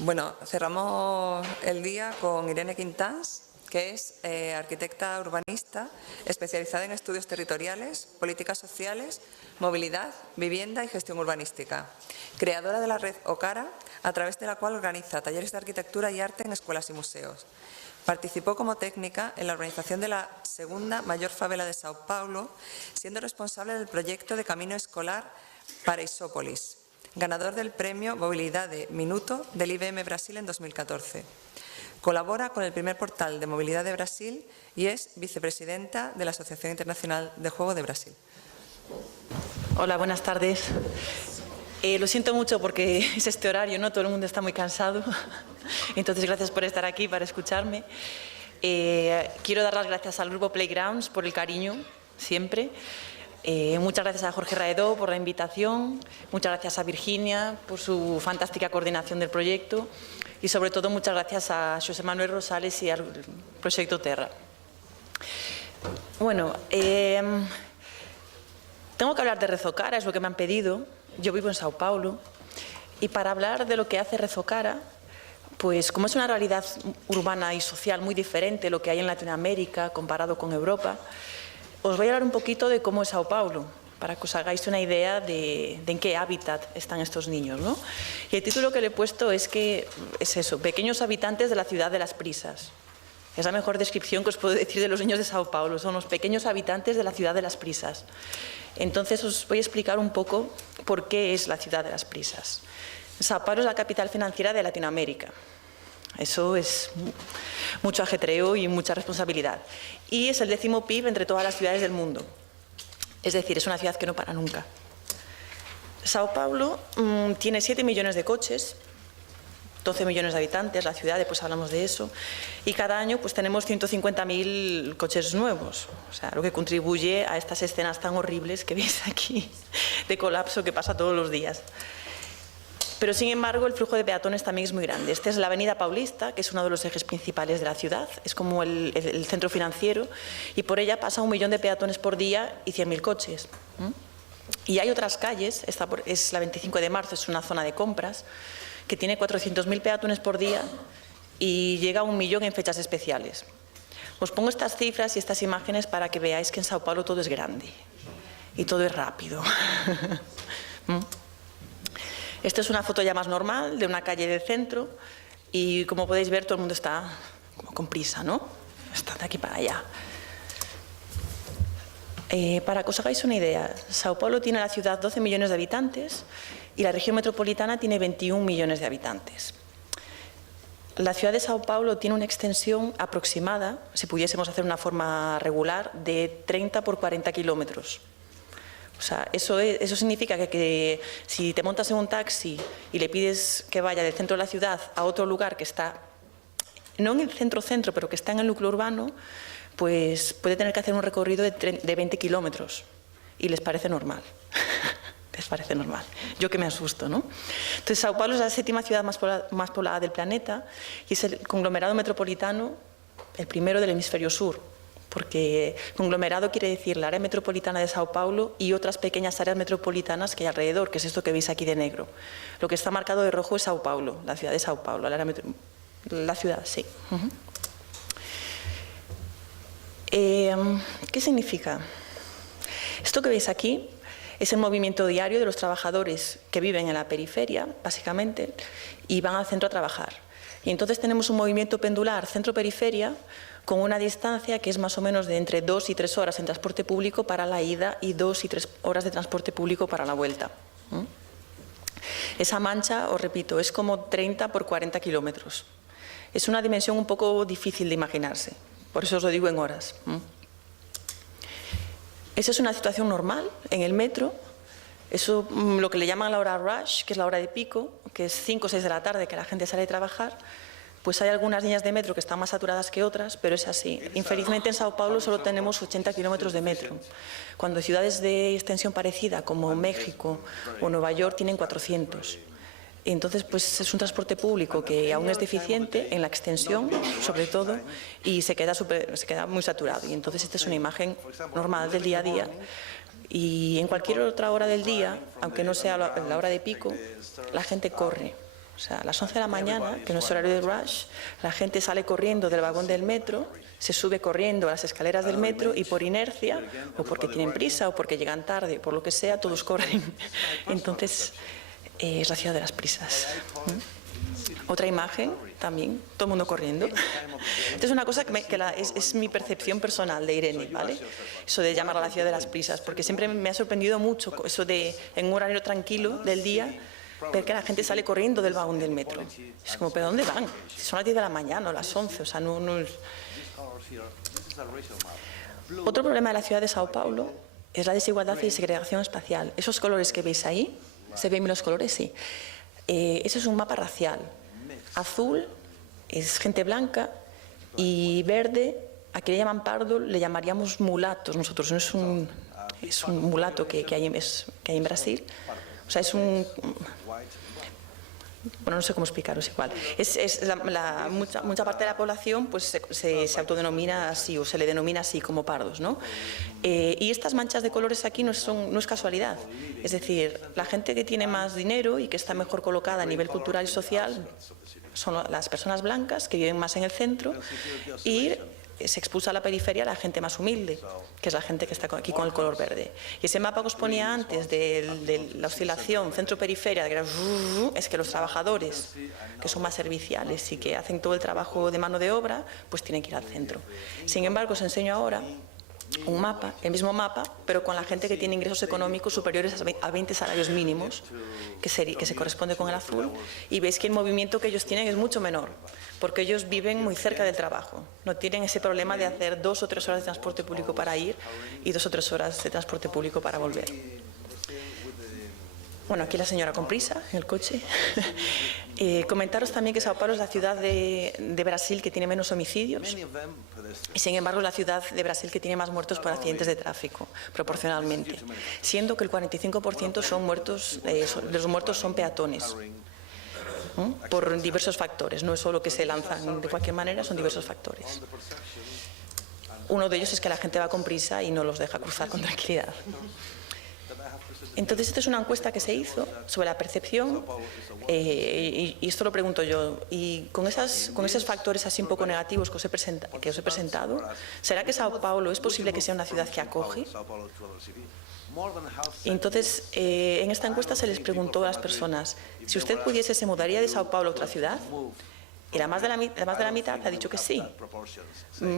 Bueno, cerramos el día con Irene Quintans, que es arquitecta urbanista especializada en estudios territoriales, políticas sociales, movilidad, vivienda y gestión urbanística. Creadora de la red OCARA, a través de la cual organiza talleres de arquitectura y arte en escuelas y museos. Participó como técnica en la organización de la segunda mayor favela de Sao Paulo, siendo responsable del proyecto de camino escolar Paraisópolis, ganador del premio Mobilidade Minuto del IBM Brasil en 2014. Colabora con el primer portal de movilidad de Brasil y es vicepresidenta de la Asociación Internacional de Juego de Brasil. Hola, buenas tardes. Lo siento mucho porque es este horario, ¿no? Todo el mundo está muy cansado. Entonces, gracias por estar aquí, para escucharme. Quiero dar las gracias al Grupo Playgrounds por el cariño, siempre. Muchas gracias a Jorge Raedó por la invitación, muchas gracias a Virginia por su fantástica coordinación del proyecto y sobre todo muchas gracias a José Manuel Rosales y al Proyecto Terra. Bueno, tengo que hablar de Red OCARA, es lo que me han pedido. Yo vivo en Sao Paulo y para hablar de lo que hace Red OCARA, pues como es una realidad urbana y social muy diferente lo que hay en Latinoamérica comparado con Europa, os voy a hablar un poquito de cómo es Sao Paulo, para que os hagáis una idea de en qué hábitat están estos niños, ¿no? Y el título que le he puesto es eso, pequeños habitantes de la ciudad de las prisas. Es la mejor descripción que os puedo decir de los niños de Sao Paulo, son los pequeños habitantes de la ciudad de las prisas. Entonces os voy a explicar un poco por qué es la ciudad de las prisas. Sao Paulo es la capital financiera de Latinoamérica. Eso es mucho ajetreo y mucha responsabilidad. Y es el 10º PIB entre todas las ciudades del mundo. Es decir, es una ciudad que no para nunca. Sao Paulo tiene 7 millones de coches, 12 millones de habitantes, la ciudad, después hablamos de eso, y cada año pues tenemos 150.000 coches nuevos, o sea, lo que contribuye a estas escenas tan horribles que veis aquí, de colapso que pasa todos los días. Pero, sin embargo, el flujo de peatones también es muy grande. Esta es la Avenida Paulista, que es uno de los ejes principales de la ciudad, es como el centro financiero, y por ella pasa 1 millón de peatones por día y 100.000 coches. Y hay otras calles, esta es la 25 de marzo, es una zona de compras, que tiene 400.000 peatones por día y llega a 1 millón en fechas especiales. Os pongo estas cifras y estas imágenes para que veáis que en Sao Paulo todo es grande y todo es rápido. Esta es una foto ya más normal de una calle del centro y, como podéis ver, todo el mundo está como con prisa, ¿no? Está de aquí para allá. Para que os hagáis una idea, Sao Paulo tiene la ciudad 12 millones de habitantes y la región metropolitana tiene 21 millones de habitantes. La ciudad de Sao Paulo tiene una extensión aproximada, si pudiésemos hacer una forma regular, de 30 por 40 kilómetros. O sea, eso significa que si te montas en un taxi y le pides que vaya del centro de la ciudad a otro lugar que está, no en el centro, pero que está en el núcleo urbano, pues puede tener que hacer un recorrido de 20 kilómetros y les parece normal. Les parece normal. Yo que me asusto, ¿no? Entonces, Sao Paulo es la 7ª ciudad más poblada del planeta y es el conglomerado metropolitano, el primero del hemisferio sur. Porque conglomerado quiere decir la área metropolitana de Sao Paulo y otras pequeñas áreas metropolitanas que hay alrededor, que es esto que veis aquí de negro. Lo que está marcado de rojo es Sao Paulo, la ciudad de Sao Paulo, la ciudad, sí. ¿Qué significa? Esto que veis aquí es el movimiento diario de los trabajadores que viven en la periferia, básicamente, y van al centro a trabajar. Y entonces tenemos un movimiento pendular centro-periferia con una distancia que es más o menos de entre 2 y 3 horas en transporte público para la ida y 2 y 3 horas de transporte público para la vuelta. Esa mancha, os repito, es como 30 por 40 kilómetros. Es una dimensión un poco difícil de imaginarse, por eso os lo digo en horas. Esa es una situación normal en el metro. Eso, lo que le llaman la hora rush, que es la hora de pico, que es 5 o 6 de la tarde que la gente sale de trabajar, pues hay algunas líneas de metro que están más saturadas que otras, pero es así. Infelizmente en Sao Paulo solo tenemos 80 kilómetros de metro, cuando ciudades de extensión parecida como México o Nueva York tienen 400. Entonces, pues es un transporte público que aún es deficiente en la extensión, sobre todo, y se queda muy saturado. Y entonces esta es una imagen normal del día a día. Y en cualquier otra hora del día, aunque no sea la hora de pico, la gente corre. O sea, a las 11 de la mañana, que no es horario de rush, la gente sale corriendo del vagón del metro, se sube corriendo a las escaleras del metro y por inercia, o porque tienen prisa, o porque llegan tarde, por lo que sea, todos corren. Entonces, es la ciudad de las prisas. Otra imagen también, todo el mundo corriendo. Esto es una cosa es mi percepción personal de Irene, ¿vale? Eso de llamarla la ciudad de las prisas, porque siempre me ha sorprendido mucho eso de, en un horario tranquilo del día, ver que la gente sale corriendo del vagón del metro. Es como, ¿pero dónde van? Si son las 10 de la mañana o las 11, o sea, no es... Otro problema de la ciudad de Sao Paulo es la desigualdad y segregación espacial. Esos colores que veis ahí, ¿se ven los colores? Sí. Ese es un mapa racial. Azul es gente blanca y verde, a quien le llaman pardo, le llamaríamos mulatos nosotros. No es un mulato que hay en Brasil. O sea, es un... Bueno, no sé cómo explicaros igual. Mucha parte de la población pues, se autodenomina así o se le denomina así como pardos, ¿no? Y estas manchas de colores aquí no es casualidad. Es decir, la gente que tiene más dinero y que está mejor colocada a nivel cultural y social son las personas blancas que viven más en el centro y se expulsa a la periferia a la gente más humilde, que es la gente que está aquí con el color verde. Y ese mapa que os ponía antes de la oscilación centro-periferia, es que los trabajadores, que son más serviciales y que hacen todo el trabajo de mano de obra, pues tienen que ir al centro. Sin embargo, os enseño ahora un mapa, el mismo mapa, pero con la gente que tiene ingresos económicos superiores a 20 salarios mínimos, que se corresponde con el azul, y veis que el movimiento que ellos tienen es mucho menor, porque ellos viven muy cerca del trabajo, no tienen ese problema de hacer 2 o 3 horas de transporte público para ir y 2 o 3 horas de transporte público para volver. Bueno, aquí la señora con prisa, en el coche. Comentaros también que Sao Paulo es la ciudad de Brasil que tiene menos homicidios y, sin embargo, es la ciudad de Brasil que tiene más muertos por accidentes de tráfico, proporcionalmente, siendo que el 45% de los muertos son peatones, por diversos factores. No es solo que se lanzan de cualquier manera, son diversos factores. Uno de ellos es que la gente va con prisa y no los deja cruzar con tranquilidad. Entonces, esta es una encuesta que se hizo sobre la percepción, y esto lo pregunto yo, y con esos factores así un poco negativos que os he presentado, ¿será que Sao Paulo es posible que sea una ciudad que acoge? Y entonces, en esta encuesta se les preguntó a las personas, si usted pudiese, ¿se mudaría de Sao Paulo a otra ciudad? Y la más de la mitad ha dicho que sí.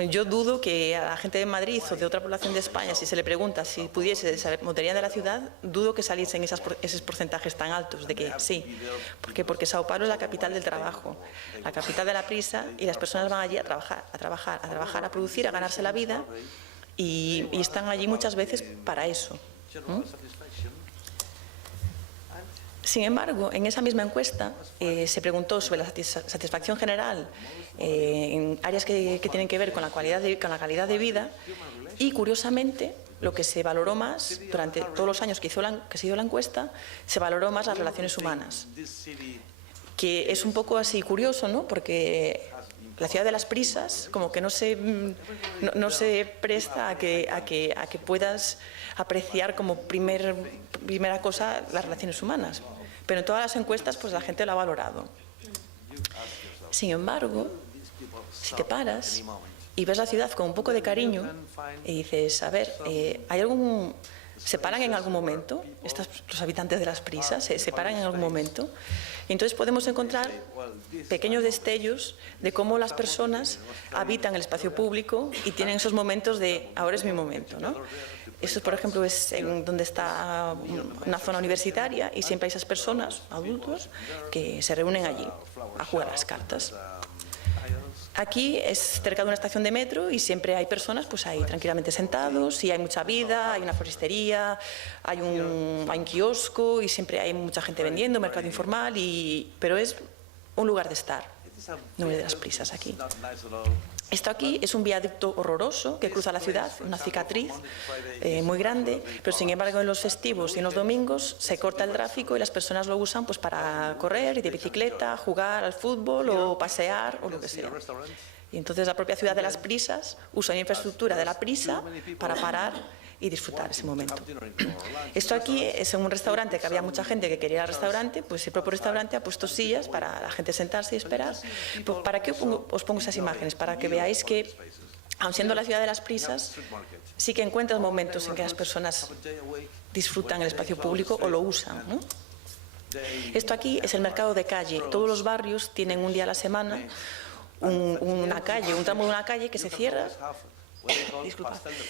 Yo dudo que a la gente de Madrid o de otra población de España, si se le pregunta si pudiese, se mudarían de la ciudad, dudo que saliesen esos porcentajes tan altos de que sí. ¿Por qué? Porque Sao Paulo es la capital del trabajo, la capital de la prisa, y las personas van allí a trabajar, a producir, a ganarse la vida, y están allí muchas veces para eso. Sin embargo, en esa misma encuesta se preguntó sobre la satisfacción general en áreas que tienen que ver con la calidad de vida, y, curiosamente, lo que se valoró más durante todos los años que se hizo la encuesta, se valoró más las relaciones humanas, que es un poco así curioso, ¿no? Porque la ciudad de las prisas como que no se presta a que puedas apreciar como primera cosa las relaciones humanas, pero en todas las encuestas pues la gente lo ha valorado. Sin embargo, si te paras y ves la ciudad con un poco de cariño y dices, a ver, ¿se paran en algún momento? Los habitantes de las prisas, ¿se paran en algún momento? Y entonces podemos encontrar pequeños destellos de cómo las personas habitan el espacio público y tienen esos momentos de, ahora es mi momento, ¿no? Esto, por ejemplo, es donde está una zona universitaria, y siempre hay esas personas, adultos, que se reúnen allí a jugar a las cartas. Aquí es cerca de una estación de metro y siempre hay personas pues ahí tranquilamente sentados, y hay mucha vida, hay una floristería, hay un kiosco, y siempre hay mucha gente vendiendo, mercado informal, pero es un lugar de estar, no es de las prisas aquí. Esto aquí es un viaducto horroroso que cruza la ciudad, una cicatriz muy grande, pero sin embargo en los festivos y en los domingos se corta el tráfico y las personas lo usan pues para correr, ir de bicicleta, jugar al fútbol o pasear o lo que sea. Y entonces la propia ciudad de las prisas usa una infraestructura de la prisa para parar y disfrutar ese momento. Esto aquí es en un restaurante que había mucha gente que quería ir al restaurante, pues el propio restaurante ha puesto sillas para la gente sentarse y esperar. Pues, ¿para qué os pongo esas imágenes? Para que veáis que, aun siendo la ciudad de las prisas, sí que encuentras momentos en que las personas disfrutan el espacio público o lo usan, ¿no? Esto aquí es el mercado de calle. Todos los barrios tienen un día a la semana una calle, un tramo de una calle que se cierra.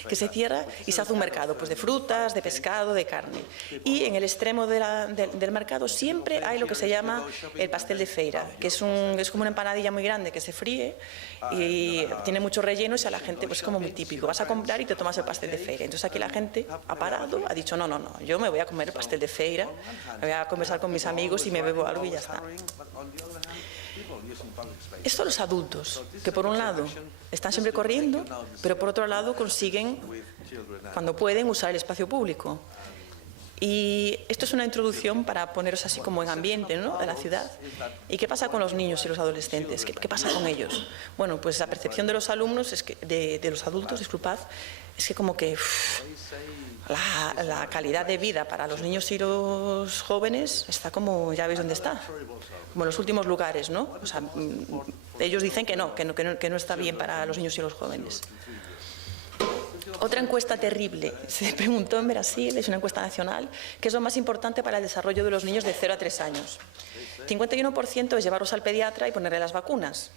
Que se cierra y se hace un mercado pues de frutas, de pescado, de carne. Y en el extremo del mercado siempre hay lo que se llama el pastel de feira, que es como una empanadilla muy grande que se fríe y tiene mucho relleno y a la gente pues es como muy típico. Vas a comprar y te tomas el pastel de feira. Entonces aquí la gente ha parado, ha dicho no, yo me voy a comer el pastel de feira, me voy a conversar con mis amigos y me bebo algo y ya está. Esto los adultos, que por un lado están siempre corriendo, pero por otro lado consiguen, cuando pueden, usar el espacio público. Y esto es una introducción para poneros así como en ambiente, ¿no?, de la ciudad. ¿Y qué pasa con los niños y los adolescentes? ¿Qué pasa con ellos? Bueno, pues la percepción de los alumnos, de los adultos, disculpad, es que como que la calidad de vida para los niños y los jóvenes está como, ya veis dónde está, como en los últimos lugares, ¿no? O sea, ellos dicen que no está bien para los niños y los jóvenes. Otra encuesta terrible, se preguntó en Brasil, es una encuesta nacional, ¿qué es lo más importante para el desarrollo de los niños de 0 a 3 años? 51% es llevarlos al pediatra y ponerle las vacunas.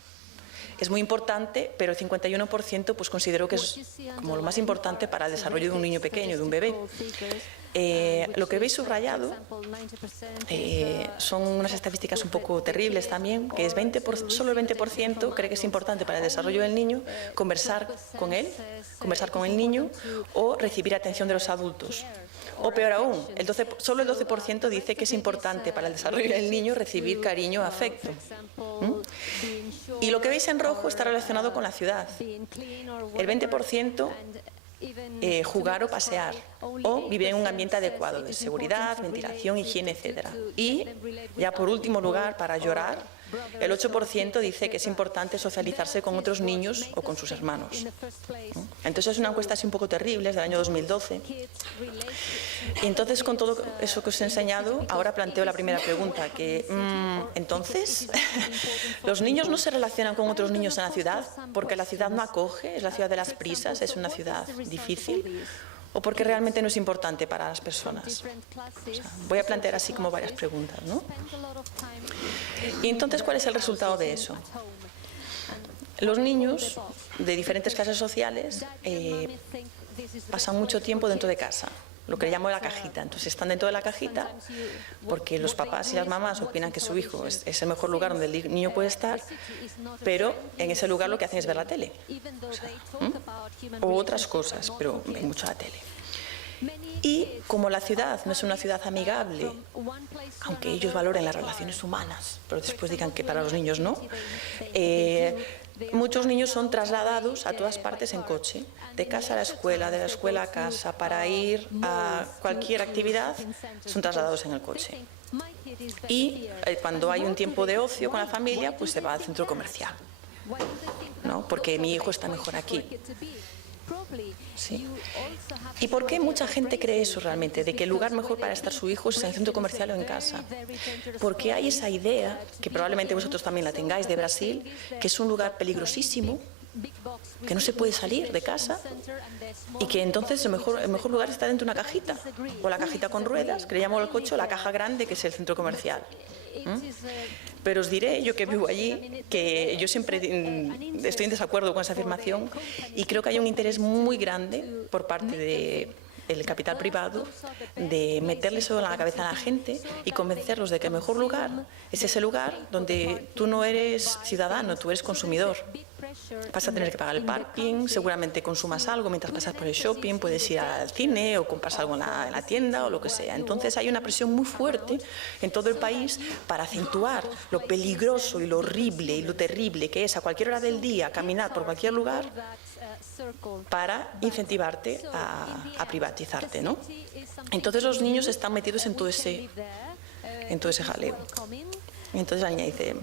Es muy importante, pero el 51% pues consideró que es como lo más importante para el desarrollo de un niño pequeño, de un bebé. Lo que veis subrayado son unas estadísticas un poco terribles también, que es solo el 20% cree que es importante para el desarrollo del niño conversar con el niño o recibir atención de los adultos. O peor aún, solo el 12% dice que es importante para el desarrollo del niño recibir cariño o afecto. Y lo que veis en rojo está relacionado con la ciudad. El 20% jugar o pasear, o vivir en un ambiente adecuado de seguridad, ventilación, higiene, etc. Y, ya por último lugar, para llorar, el 8% dice que es importante socializarse con otros niños o con sus hermanos. Entonces es una encuesta así un poco terrible, es del año 2012. Y entonces, con todo eso que os he enseñado, ahora planteo la primera pregunta, que entonces, ¿los niños no se relacionan con otros niños en la ciudad porque la ciudad no acoge, es la ciudad de las prisas, es una ciudad difícil? ¿O porque realmente no es importante para las personas? O sea, voy a plantear así como varias preguntas, ¿no? Y entonces, ¿cuál es el resultado de eso? Los niños de diferentes clases sociales pasan mucho tiempo dentro de casa, lo que llamo la cajita. Entonces están dentro de la cajita porque los papás y las mamás opinan que su hijo es el mejor lugar donde el niño puede estar, pero en ese lugar lo que hacen es ver la tele. O otras cosas, pero ven mucho la tele. Y como la ciudad no es una ciudad amigable, aunque ellos valoren las relaciones humanas, pero después digan que para los niños no, muchos niños son trasladados a todas partes en coche, de casa a la escuela, de la escuela a casa, para ir a cualquier actividad, son trasladados en el coche. Y cuando hay un tiempo de ocio con la familia, pues se va al centro comercial, ¿no? Porque mi hijo está mejor aquí. Sí. ¿Y por qué mucha gente cree eso realmente? De que el lugar mejor para estar su hijo es en el centro comercial o en casa. Porque hay esa idea, que probablemente vosotros también la tengáis, de Brasil, que es un lugar peligrosísimo, que no se puede salir de casa y que entonces el mejor lugar está dentro de una cajita, o la cajita con ruedas, que le llamo el coche, o la caja grande, que es el centro comercial. Pero os diré, yo que vivo allí, que yo siempre estoy en desacuerdo con esa afirmación y creo que hay un interés muy grande por parte del capital privado de meterle eso en la cabeza a la gente y convencerlos de que el mejor lugar es ese lugar donde tú no eres ciudadano, tú eres consumidor. Vas a tener que pagar el parking, seguramente consumas algo mientras pasas por el shopping, puedes ir al cine o compras algo en la tienda o lo que sea. Entonces hay una presión muy fuerte en todo el país para acentuar lo peligroso y lo horrible y lo terrible que es a cualquier hora del día caminar por cualquier lugar para incentivarte a privatizarte, ¿no? Entonces los niños están metidos en todo ese jaleo. Y entonces la niña dice,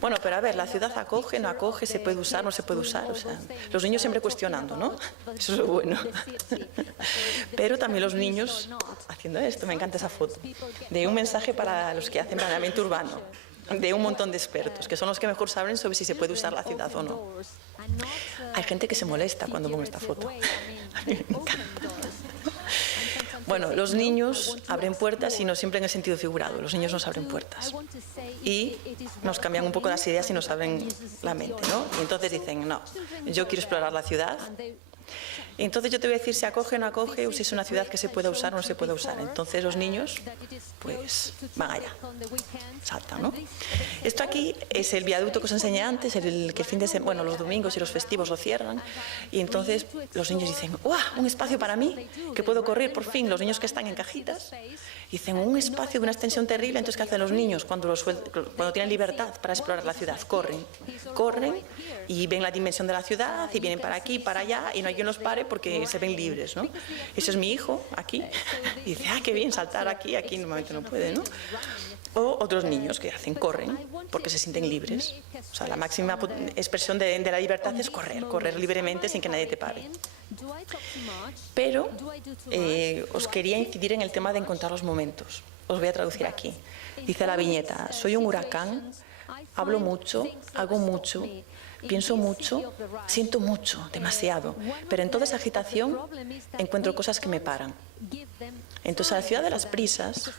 bueno, pero a ver, la ciudad acoge, no acoge, se puede usar, no se puede usar. O sea, los niños siempre cuestionando, ¿no? Eso es lo bueno. Pero también los niños haciendo esto, me encanta esa foto, de un mensaje para los que hacen planeamiento urbano, de un montón de expertos, que son los que mejor saben sobre si se puede usar la ciudad o no. Hay gente que se molesta cuando pongo esta foto. A mí me encanta. Bueno, los niños abren puertas y no siempre en el sentido figurado. Los niños nos abren puertas y nos cambian un poco las ideas y nos abren la mente, ¿no? Y entonces dicen, no, yo quiero explorar la ciudad. Y entonces yo te voy a decir si acoge o no acoge, o si es una ciudad que se pueda usar o no se puede usar. Entonces los niños, pues, van allá, saltan, ¿no? Esto aquí es el viaducto que os enseñé antes, el que bueno, los domingos y los festivos lo cierran. Y entonces los niños dicen, ¡guau! Un espacio para mí, que puedo correr por fin. Los niños que están en cajitas dicen, un espacio de una extensión terrible. Entonces, ¿qué hacen los niños cuando tienen libertad para explorar la ciudad? Corren y ven la dimensión de la ciudad y vienen para aquí, para allá, y no hay quien los pare porque se ven libres, ¿no? Ese es mi hijo, aquí, y dice, qué bien, saltar aquí normalmente no puede, ¿no? O otros niños que corren porque se sienten libres. O sea, la máxima expresión de la libertad es correr libremente sin que nadie te pare. Pero os quería incidir en el tema de encontrar los momentos. Os voy a traducir aquí. Dice la viñeta, soy un huracán, hablo mucho, hago mucho, pienso mucho, siento mucho, demasiado, pero en toda esa agitación encuentro cosas que me paran. Entonces, a la ciudad de las prisas,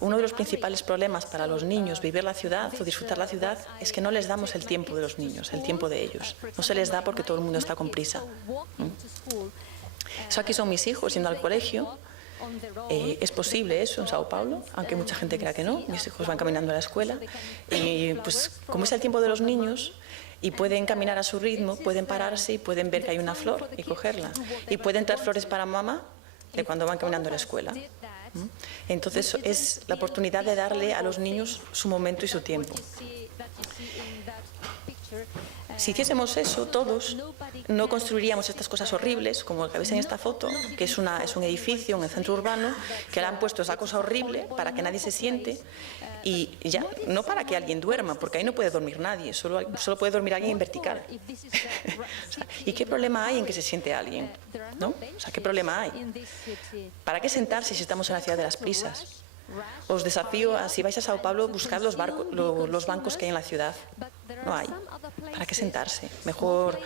uno de los principales problemas para los niños vivir la ciudad o disfrutar la ciudad es que no les damos el tiempo de los niños, el tiempo de ellos. No se les da porque todo el mundo está con prisa. Eso aquí son mis hijos yendo al colegio. Es posible eso en Sao Paulo, aunque mucha gente crea que no. Mis hijos van caminando a la escuela y pues como es el tiempo de los niños y pueden caminar a su ritmo, pueden pararse y pueden ver que hay una flor y cogerla. Y pueden traer flores para mamá de cuando van caminando a la escuela. Entonces es la oportunidad de darle a los niños su momento y su tiempo. Si hiciésemos eso todos, no construiríamos estas cosas horribles, como lo que veis en esta foto, que es un edificio en el centro urbano, que le han puesto esa cosa horrible para que nadie se siente, y ya, no para que alguien duerma, porque ahí no puede dormir nadie, solo puede dormir alguien en vertical. O sea, ¿y qué problema hay en que se siente alguien? ¿No? O sea, ¿qué problema hay? ¿Para qué sentarse si estamos en la ciudad de las prisas? Os desafío a, si vais a Sao Paulo, buscar los bancos que hay en la ciudad. No hay. ¿Para qué sentarse? Mejor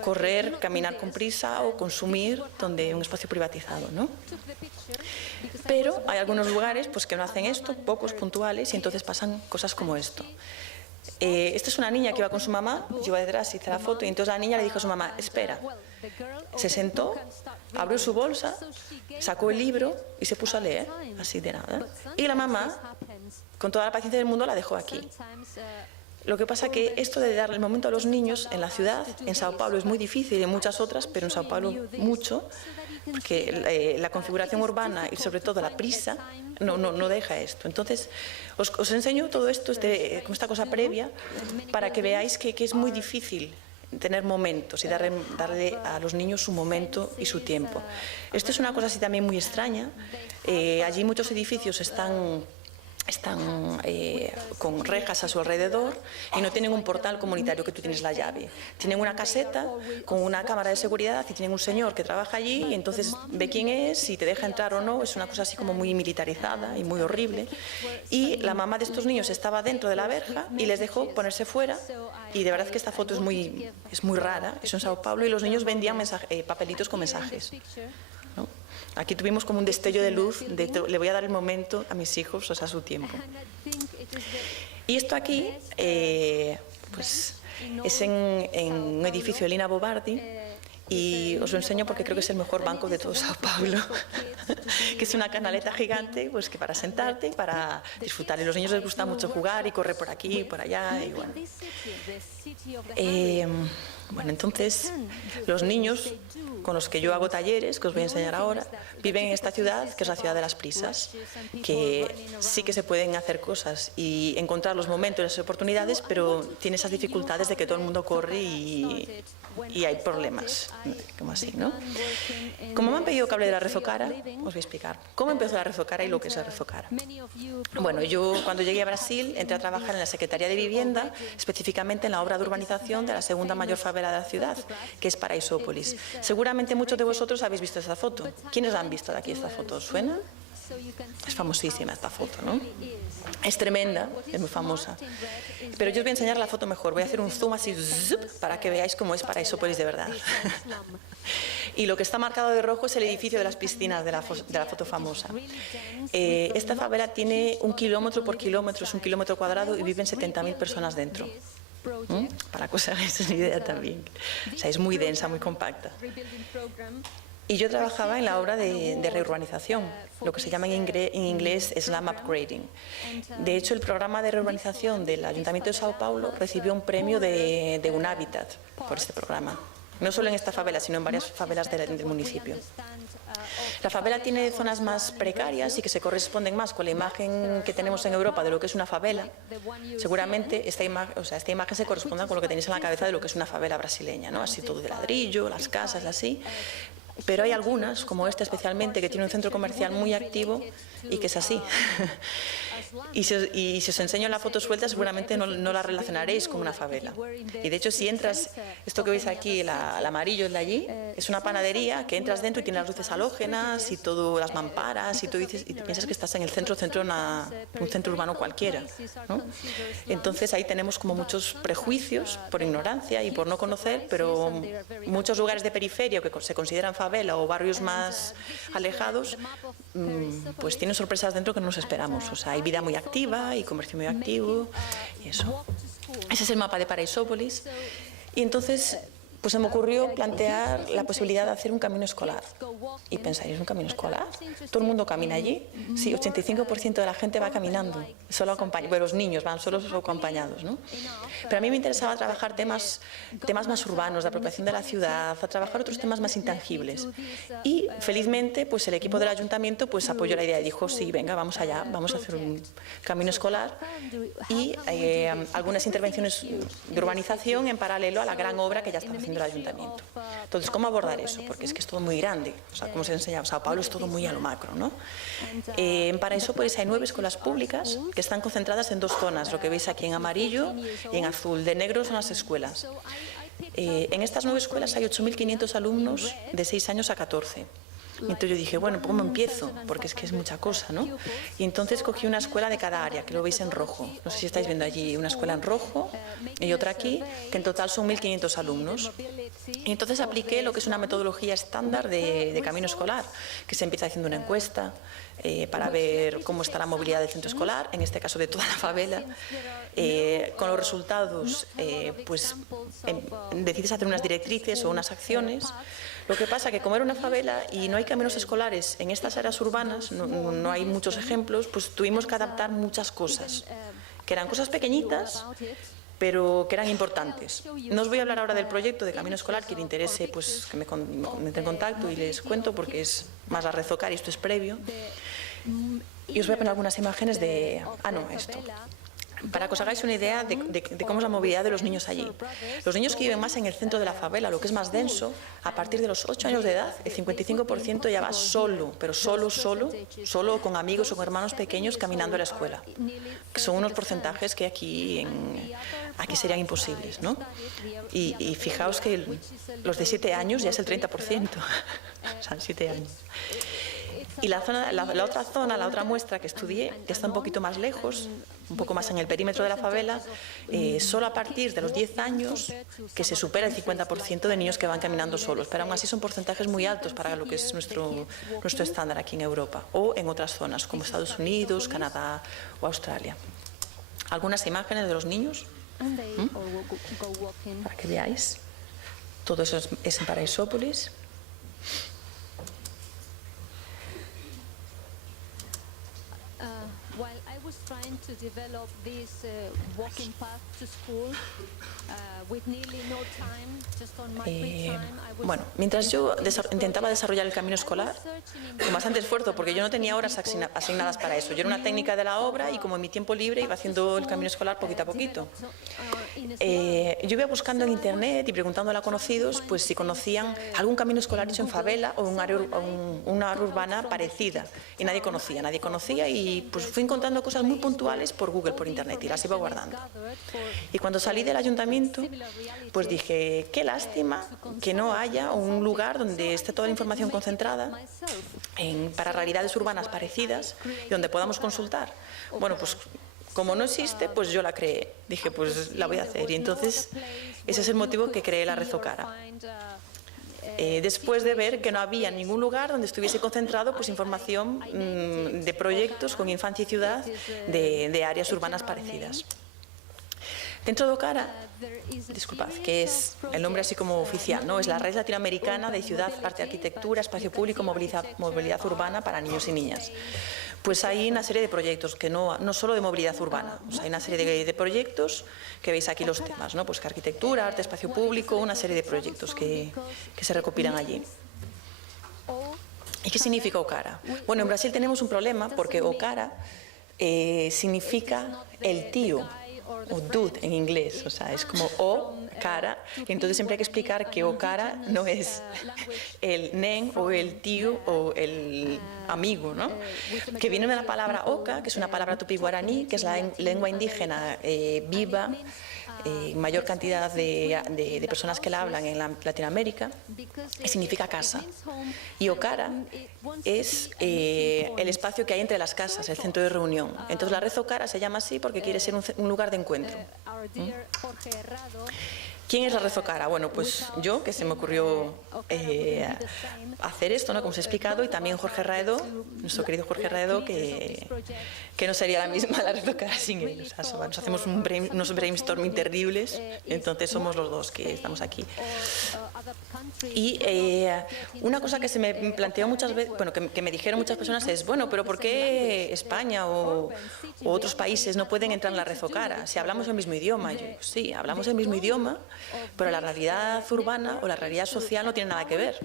correr, caminar con prisa o consumir donde un espacio privatizado, ¿no? Pero hay algunos lugares pues, que no hacen esto, pocos puntuales, y entonces pasan cosas como esto. Esta es una niña que iba con su mamá, yo iba detrás, hice la foto, y entonces la niña le dijo a su mamá, espera. Se sentó, abrió su bolsa, sacó el libro y se puso a leer, así de nada. Y la mamá, con toda la paciencia del mundo, la dejó aquí. Lo que pasa que esto de darle el momento a los niños en la ciudad, en Sao Paulo es muy difícil, en muchas otras, pero en Sao Paulo mucho, porque la configuración urbana y sobre todo la prisa no deja esto. Entonces, os enseño todo esto, como esta cosa previa, para que veáis que es muy difícil tener momentos y darle a los niños su momento y su tiempo. Esto es una cosa así también muy extraña. Allí muchos edificios están con rejas a su alrededor y no tienen un portal comunitario que tú tienes la llave. Tienen una caseta con una cámara de seguridad y tienen un señor que trabaja allí y entonces ve quién es, si te deja entrar o no. Es una cosa así como muy militarizada y muy horrible. Y la mamá de estos niños estaba dentro de la verja y les dejó ponerse fuera. Y de verdad que esta foto es muy rara, eso en Sao Paulo, y los niños vendían papelitos con mensajes, ¿no? Aquí tuvimos como un destello de luz, le voy a dar el momento a mis hijos, o sea, su tiempo. Y esto aquí, pues, es en un edificio de Lina Bobardi, y os lo enseño porque creo que es el mejor banco de todo Sao Paulo, que es una canaleta gigante, pues que para sentarte y para disfrutar. Y a los niños les gusta mucho jugar y correr por aquí y por allá, y bueno. Bueno, entonces, los niños con los que yo hago talleres, que os voy a enseñar ahora, viven en esta ciudad, que es la ciudad de las prisas, que sí que se pueden hacer cosas y encontrar los momentos y las oportunidades, pero tiene esas dificultades de que todo el mundo corre y hay problemas. como así, ¿no? Como me han pedido que hable de la Rezocara, os voy a explicar cómo empezó la Rezocara y lo que es la Rezocara. Bueno, yo cuando llegué a Brasil entré a trabajar en la Secretaría de Vivienda, específicamente en la obra de urbanización de la segunda mayor favela de la ciudad, que es Paraisópolis. Seguramente muchos de vosotros habéis visto esta foto. ¿Quiénes han visto de aquí esta foto? ¿Os suena? Es famosísima esta foto, ¿no? Es tremenda, es muy famosa. Pero yo os voy a enseñar la foto mejor. Voy a hacer un zoom así para que veáis cómo es Paraisópolis de verdad. Y lo que está marcado de rojo es el edificio de las piscinas de la foto famosa. Esta favela tiene 1 kilómetro por kilómetro, es 1 kilómetro cuadrado y viven 70.000 personas dentro. Para que os hagáis una idea también. O sea, es muy densa, muy compacta. Y yo trabajaba en la obra de reurbanización, lo que se llama en inglés slum upgrading. De hecho, el programa de reurbanización del Ayuntamiento de Sao Paulo recibió un premio de Unhabitat por este programa. No solo en esta favela, sino en varias favelas del municipio. La favela tiene zonas más precarias y que se corresponden más con la imagen que tenemos en Europa de lo que es una favela. Seguramente esta imagen se corresponda con lo que tenéis en la cabeza de lo que es una favela brasileña, ¿no? Así todo de ladrillo, las casas, así. Pero hay algunas, como esta especialmente, que tiene un centro comercial muy activo y que es así. Y si os enseño la foto suelta, seguramente no la relacionaréis con una favela. Y de hecho, si entras, esto que veis aquí, el amarillo es de allí, es una panadería que entras dentro y tiene las luces halógenas y todo, las mamparas, y tú dices, y piensas que estás en el centro de un centro urbano cualquiera, ¿no? Entonces ahí tenemos como muchos prejuicios por ignorancia y por no conocer, pero muchos lugares de periferia que se consideran favela o barrios más alejados, pues tienen sorpresas dentro que no nos esperamos. O sea, hay vida muy activa y comercio muy activo y eso. Ese es el mapa de Paraisópolis. Y entonces pues se me ocurrió plantear la posibilidad de hacer un camino escolar. Y pensáis, ¿un camino escolar? ¿Todo el mundo camina allí? Sí, 85% de la gente va caminando, solo acompañados. Bueno, los niños van solos o acompañados, ¿no? Pero a mí me interesaba trabajar temas más urbanos, de apropiación de la ciudad, a trabajar otros temas más intangibles. Y felizmente, pues el equipo del ayuntamiento pues apoyó la idea y dijo, sí, venga, vamos allá, vamos a hacer un camino escolar y algunas intervenciones de urbanización en paralelo a la gran obra que ya estaba haciendo el ayuntamiento. Entonces, ¿cómo abordar eso? Porque es que es todo muy grande. O sea, como se enseñaba, Sao Paulo es todo muy a lo macro, ¿no? Para eso pues hay 9 escuelas públicas que están concentradas en 2 zonas, lo que veis aquí en amarillo y en azul. De negro son las escuelas. En estas 9 escuelas hay 8.500 alumnos de 6 años a 14. Y entonces yo dije, bueno, ¿cómo empiezo? Porque es que es mucha cosa, ¿no? Y entonces cogí una escuela de cada área, que lo veis en rojo. No sé si estáis viendo allí una escuela en rojo y otra aquí, que en total son 1.500 alumnos. Y entonces apliqué lo que es una metodología estándar de camino escolar, que se empieza haciendo una encuesta para ver cómo está la movilidad del centro escolar, en este caso de toda la favela. Con los resultados, pues decides hacer unas directrices o unas acciones. Lo que pasa que como era una favela y no hay caminos escolares en estas áreas urbanas, no hay muchos ejemplos, pues tuvimos que adaptar muchas cosas, que eran cosas pequeñitas, pero que eran importantes. No os voy a hablar ahora del proyecto de camino escolar, que le interese, pues que me entre en contacto y les cuento, porque es más la Rezocara y esto es previo. Y os voy a poner algunas imágenes de... esto. Para que os hagáis una idea de cómo es la movilidad de los niños allí. Los niños que viven más en el centro de la favela, lo que es más denso, a partir de los 8 años de edad, el 55% ya va solo, pero solo con amigos o con hermanos pequeños caminando a la escuela. Que son unos porcentajes que aquí serían imposibles, ¿no? Y fijaos que los de 7 años ya es el 30%. O sea, 7 años. Y la otra muestra que estudié, que está un poquito más lejos, un poco más en el perímetro de la favela, solo a partir de los 10 años que se supera el 50% de niños que van caminando solos, pero aún así son porcentajes muy altos para lo que es nuestro estándar aquí en Europa o en otras zonas como Estados Unidos, Canadá o Australia. Algunas imágenes de los niños, para que veáis. Todo eso es en Paraisópolis. While I was trying to develop this walking path to school, with nearly no time, just on my free time, I was... Bueno, mientras yo intentaba desarrollar el camino escolar, con bastante esfuerzo, porque yo no tenía horas asignadas para eso. Yo era una técnica de la obra y como en mi tiempo libre iba haciendo el camino escolar poquito a poquito. Yo iba buscando en internet y preguntando a conocidos pues si conocían algún camino escolar hecho en favela o una área urbana parecida, y nadie conocía, y pues fui encontrando cosas muy puntuales por Google, por internet, y las iba guardando. Y cuando salí del ayuntamiento pues dije, qué lástima que no haya un lugar donde esté toda la información concentrada para realidades urbanas parecidas y donde podamos consultar. Bueno, pues como no existe, pues yo la creé. Dije, pues la voy a hacer. Y entonces ese es el motivo que creé la Rezokara. Después de ver que no había ningún lugar donde estuviese concentrado pues información de proyectos con infancia y ciudad de áreas urbanas parecidas. Dentro de Okara, disculpad, que es el nombre así como oficial, ¿no? Es la Red Latinoamericana de Ciudad, Arte, Arquitectura, Espacio Público, Movilidad Urbana para Niños y Niñas. Pues hay una serie de proyectos, que no solo de movilidad urbana, o sea, hay una serie de proyectos que veis aquí los temas, ¿no? Pues que arquitectura, arte, espacio público, una serie de proyectos que se recopilan allí. ¿Y qué significa Okara? Bueno, en Brasil tenemos un problema porque Okara significa el tío, o dude en inglés, o sea, es como o cara, y entonces siempre hay que explicar que Okara no es el nen o el tío o el amigo, ¿no? Que viene de la palabra oca, que es una palabra tupi guaraní, que es la lengua indígena viva, mayor cantidad de personas que la hablan en Latinoamérica, y significa casa. Y Okara es el espacio que hay entre las casas, el centro de reunión. Entonces la Red Okara se llama así porque quiere ser un lugar de encuentro. ¿Quién es la Red Okara? Bueno, pues yo, que se me ocurrió hacer esto, ¿no? Como os he explicado, y también Jorge Raedo, nuestro querido Jorge Raedo, que no sería la misma la Red Okara sin él. O sea, nos hacemos unos brainstorming terribles, entonces somos los dos que estamos aquí. Y una cosa que se me planteó muchas veces, bueno, que me dijeron muchas personas es, bueno, pero ¿por qué España o otros países no pueden entrar en la Red Okara si hablamos el mismo idioma? Yo, sí, hablamos el mismo idioma, pero la realidad urbana o la realidad social no tiene nada que ver.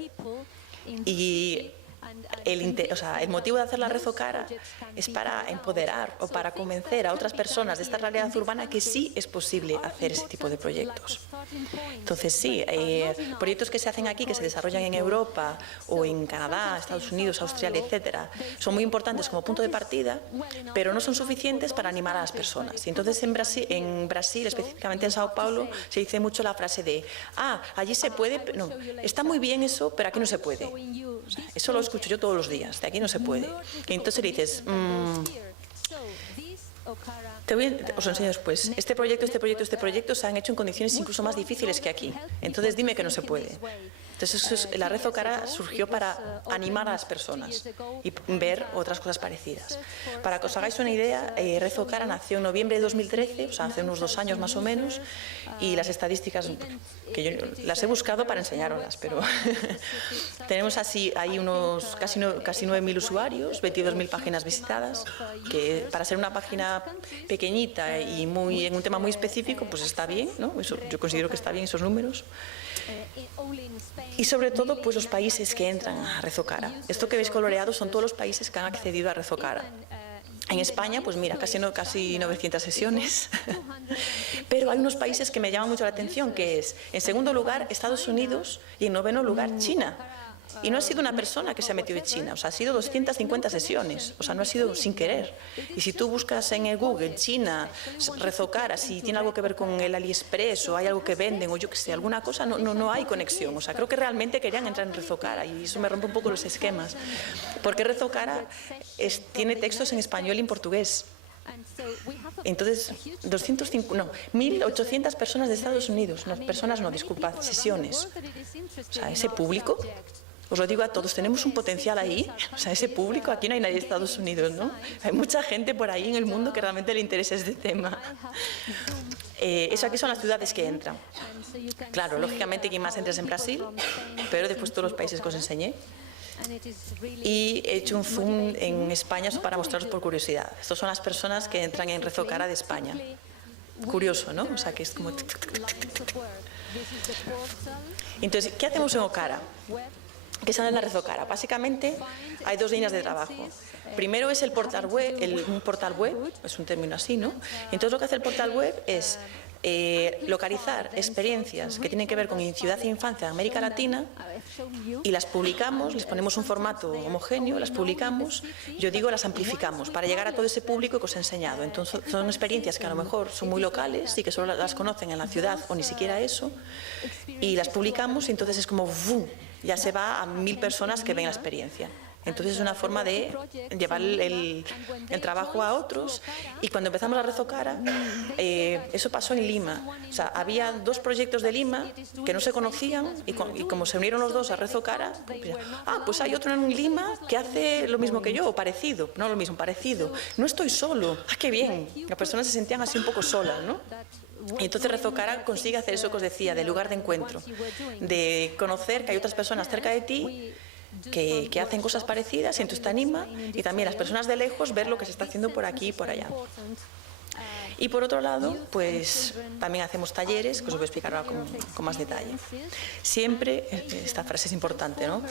Y el motivo de hacer la Red Okara es para empoderar o para convencer a otras personas de esta realidad urbana que sí es posible hacer ese tipo de proyectos. Entonces sí, proyectos que se hacen aquí, que se desarrollan en Europa o en Canadá, Estados Unidos, Australia, etcétera, son muy importantes como punto de partida, pero no son suficientes para animar a las personas. Y entonces en Brasil, específicamente en Sao Paulo, se dice mucho la frase de allí se puede, no, está muy bien eso, pero aquí no se puede. O sea, eso lo escucho yo todos los días, de aquí no se puede. Y entonces le dices, os enseño después, este proyecto se han hecho en condiciones incluso más difíciles que aquí, entonces dime que no se puede. Entonces la Red Okara surgió para animar a las personas y ver otras cosas parecidas. Para que os hagáis una idea, Red Okara nació en noviembre de 2013, o sea, hace unos 2 años más o menos, y las estadísticas, que yo las he buscado para enseñaroslas, pero tenemos así hay unos casi 9.000 usuarios, 22.000 páginas visitadas, que para ser una página pequeñita y en un tema muy específico, pues está bien, ¿no? Eso, yo considero que está bien esos números. Y sobre todo, pues los países que entran a Red Okara. Esto que veis coloreado son todos los países que han accedido a Red Okara. En España, pues mira, casi 900 sesiones. Pero hay unos países que me llaman mucho la atención, que es, en segundo lugar, Estados Unidos, y en noveno lugar, China. Y no ha sido una persona que se ha metido en China, o sea, ha sido 250 sesiones, o sea, no ha sido sin querer. Y si tú buscas en el Google China, Red Okara, si tiene algo que ver con el AliExpress o hay algo que venden o yo qué sé, alguna cosa, no hay conexión. O sea, creo que realmente querían entrar en Red Okara y eso me rompe un poco los esquemas. Porque Red Okara tiene textos en español y en portugués. Entonces, 1.800 personas de Estados Unidos, sesiones. O sea, ese público, os lo digo a todos, tenemos un potencial ahí, o sea, ese público, aquí no hay nadie de Estados Unidos, ¿no? Hay mucha gente por ahí en el mundo que realmente le interesa este tema. Eso aquí son las ciudades que entran. Claro, lógicamente quien más entra es en Brasil, pero después todos los países que os enseñé. Y he hecho un zoom en España para mostraros por curiosidad. Estas son las personas que entran en Red Okara de España. Curioso, ¿no? O sea, que es como... Entonces, ¿qué hacemos en Okara? ¿Qué sale en la Red Okara? Básicamente, hay 2 líneas de trabajo. Primero es el portal web, un portal web, es un término así, ¿no? Entonces, lo que hace el portal web es localizar experiencias que tienen que ver con ciudad e infancia de América Latina y las publicamos, les ponemos un formato homogéneo, las publicamos, yo digo las amplificamos para llegar a todo ese público que os he enseñado. Entonces son experiencias que a lo mejor son muy locales y que solo las conocen en la ciudad o ni siquiera eso, y las publicamos y entonces es como ¡vum!, ya se va a 1000 personas que ven la experiencia. Entonces es una forma de llevar el trabajo a otros. Y cuando empezamos la Rezocara, eso pasó en Lima. O sea, había 2 proyectos de Lima que no se conocían y como se unieron los 2 a Rezocara, pues hay otro en Lima que hace lo mismo que yo, o parecido. No lo mismo, parecido. No estoy solo. ¡Ah, qué bien! Las personas se sentían así un poco solas, ¿no? Y entonces Rezocara consigue hacer eso que os decía, de lugar de encuentro, de conocer que hay otras personas cerca de ti que hacen cosas parecidas y entonces te anima, y también las personas de lejos ver lo que se está haciendo por aquí y por allá. Y por otro lado, pues también hacemos talleres, que os voy a explicar ahora con más detalle. Siempre, esta frase es importante, ¿no?,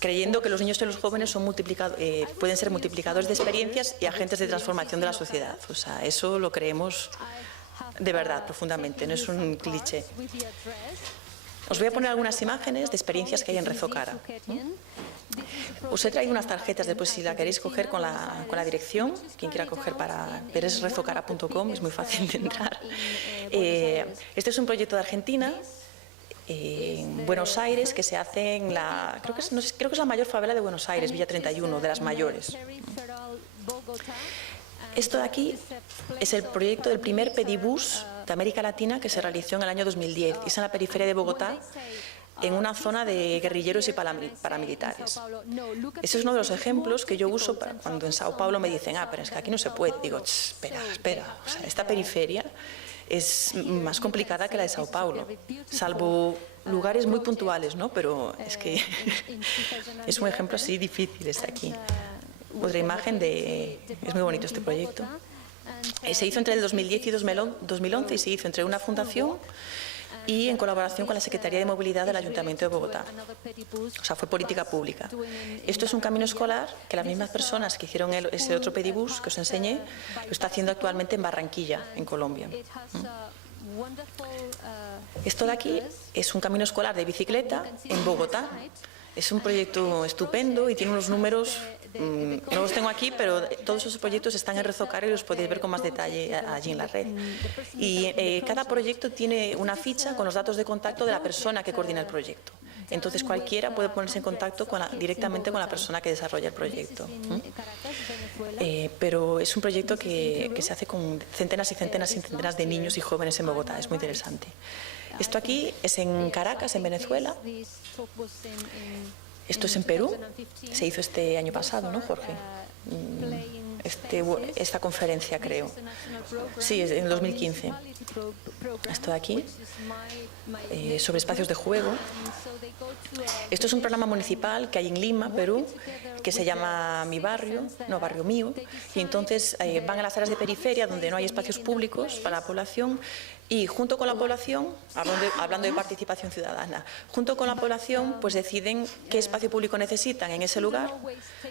creyendo que los niños y los jóvenes son pueden ser multiplicadores de experiencias y agentes de transformación de la sociedad. O sea, eso lo creemos de verdad, profundamente, no es un cliché. Os voy a poner algunas imágenes de experiencias que hay en Rezocara, ¿no? Os he traído unas tarjetas, después si la queréis coger con la dirección, quien quiera coger para veresrezocara.com, es muy fácil de entrar. Este es un proyecto de Argentina, en Buenos Aires, que se hace en creo que es la mayor favela de Buenos Aires, Villa 31, de las mayores. Esto de aquí es el proyecto del primer pedibús de América Latina que se realizó en el año 2010. Es en la periferia de Bogotá, en una zona de guerrilleros y paramilitares. Ese es uno de los ejemplos que yo uso cuando en Sao Paulo me dicen, pero es que aquí no se puede. Digo, espera, o sea, esta periferia es más complicada que la de Sao Paulo, salvo lugares muy puntuales, ¿no? Pero es que es un ejemplo así difícil este aquí. Otra imagen es muy bonito este proyecto. Se hizo entre el 2010 y 2011 y se hizo entre una fundación y en colaboración con la Secretaría de Movilidad del Ayuntamiento de Bogotá. O sea, fue política pública. Esto es un camino escolar que las mismas personas que hicieron ese otro pedibús que os enseñé, lo está haciendo actualmente en Barranquilla, en Colombia. Esto de aquí es un camino escolar de bicicleta en Bogotá. Es un proyecto estupendo y tiene unos números, no los tengo aquí, pero todos esos proyectos están en Rezocara y los podéis ver con más detalle allí en la red. Y cada proyecto tiene una ficha con los datos de contacto de la persona que coordina el proyecto. Entonces cualquiera puede ponerse en contacto directamente con la persona que desarrolla el proyecto. Pero es un proyecto que se hace con centenas y centenas y centenas de niños y jóvenes en Bogotá. Es muy interesante. Esto aquí es en Caracas, en Venezuela. Esto es en Perú. Se hizo este año pasado, ¿no, Jorge? Esta conferencia, creo. Sí, es en 2015. Esto de aquí, sobre espacios de juego. Esto es un programa municipal que hay en Lima, Perú, que se llama Mi Barrio, no Barrio Mío, y entonces van a las áreas de periferia donde no hay espacios públicos para la población y junto con la población, hablando de participación ciudadana, junto con la población pues deciden qué espacio público necesitan en ese lugar,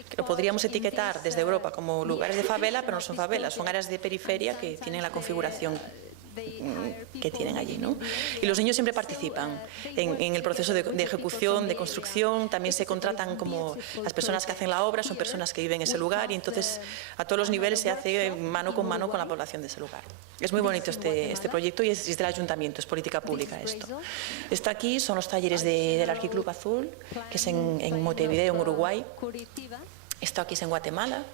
que lo podríamos etiquetar desde Europa como lugares de favela, pero no son favelas, son áreas de periferia que tienen la configuración que tienen allí, ¿no? Y los niños siempre participan en el proceso de ejecución, de construcción. También se contratan como las personas que hacen la obra, son personas que viven en ese lugar y entonces a todos los niveles se hace mano con la población de ese lugar. Es muy bonito este proyecto y es del ayuntamiento, es política pública esto. Esto aquí son los talleres del Arquiclub Azul, que es en Montevideo, en Uruguay. Esto aquí es en Guatemala.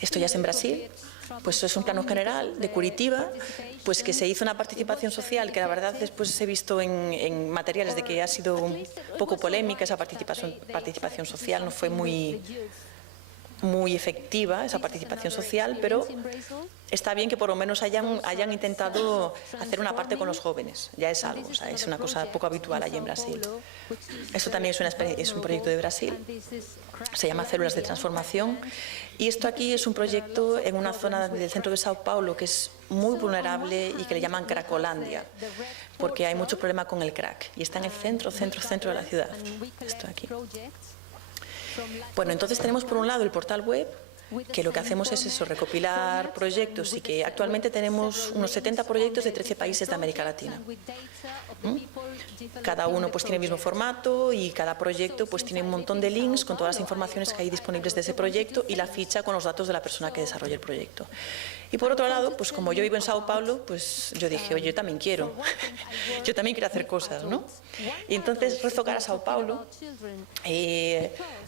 Esto ya es en Brasil. Pues es un plano general de Curitiba, pues que se hizo una participación social que la verdad después he visto en materiales de que ha sido un poco polémica esa participación social, no fue muy efectiva esa participación social, pero está bien que por lo menos hayan intentado hacer una parte con los jóvenes, ya es algo, o sea, es una cosa poco habitual allí en Brasil. Esto también es un proyecto de Brasil, se llama Células de Transformación, y esto aquí es un proyecto en una zona del centro de Sao Paulo que es muy vulnerable y que le llaman Cracolandia, porque hay mucho problema con el crack, y está en el centro de la ciudad, esto aquí. Bueno, entonces tenemos por un lado el portal web, que lo que hacemos es eso, recopilar proyectos, y que actualmente tenemos unos 70 proyectos de 13 países de América Latina. Cada uno pues tiene el mismo formato, y cada proyecto pues tiene un montón de links con todas las informaciones que hay disponibles de ese proyecto y la ficha con los datos de la persona que desarrolla el proyecto. Y por otro lado, pues como yo vivo en Sao Paulo, pues yo dije, oye, yo también quiero hacer cosas, ¿no? Y entonces Rezocara Sao Paulo,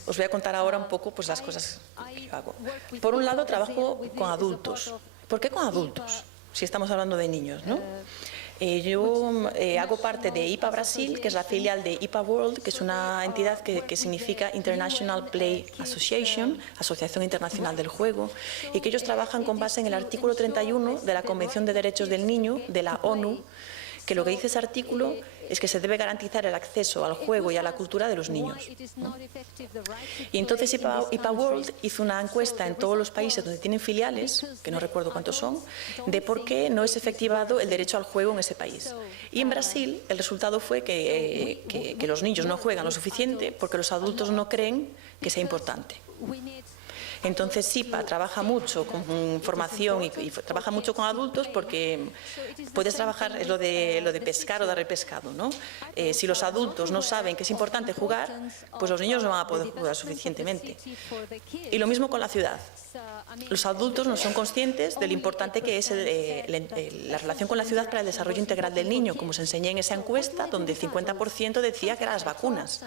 os voy a contar ahora un poco pues las cosas que yo hago. Por un lado, trabajo con adultos. ¿Por qué con adultos? Si estamos hablando de niños, ¿no? Yo hago parte de IPA Brasil, que es la filial de IPA World, que es una entidad que significa International Play Association, Asociación Internacional del Juego, y que ellos trabajan con base en el artículo 31 de la Convención de Derechos del Niño de la ONU, que lo que dice ese artículo es que se debe garantizar el acceso al juego y a la cultura de los niños, ¿no? Y entonces IPA World hizo una encuesta en todos los países donde tienen filiales, que no recuerdo cuántos son, de por qué no es efectivado el derecho al juego en ese país. Y en Brasil el resultado fue que los niños no juegan lo suficiente porque los adultos no creen que sea importante. Entonces IPA trabaja mucho con formación y trabaja mucho con adultos, porque puedes trabajar, es lo de pescar o dar pescado, ¿no? Si los adultos no saben que es importante jugar, pues los niños no van a poder jugar suficientemente. Y lo mismo con la ciudad. Los adultos no son conscientes de lo importante que es la relación con la ciudad para el desarrollo integral del niño, como os enseñé en esa encuesta, donde el 50% decía que eran las vacunas,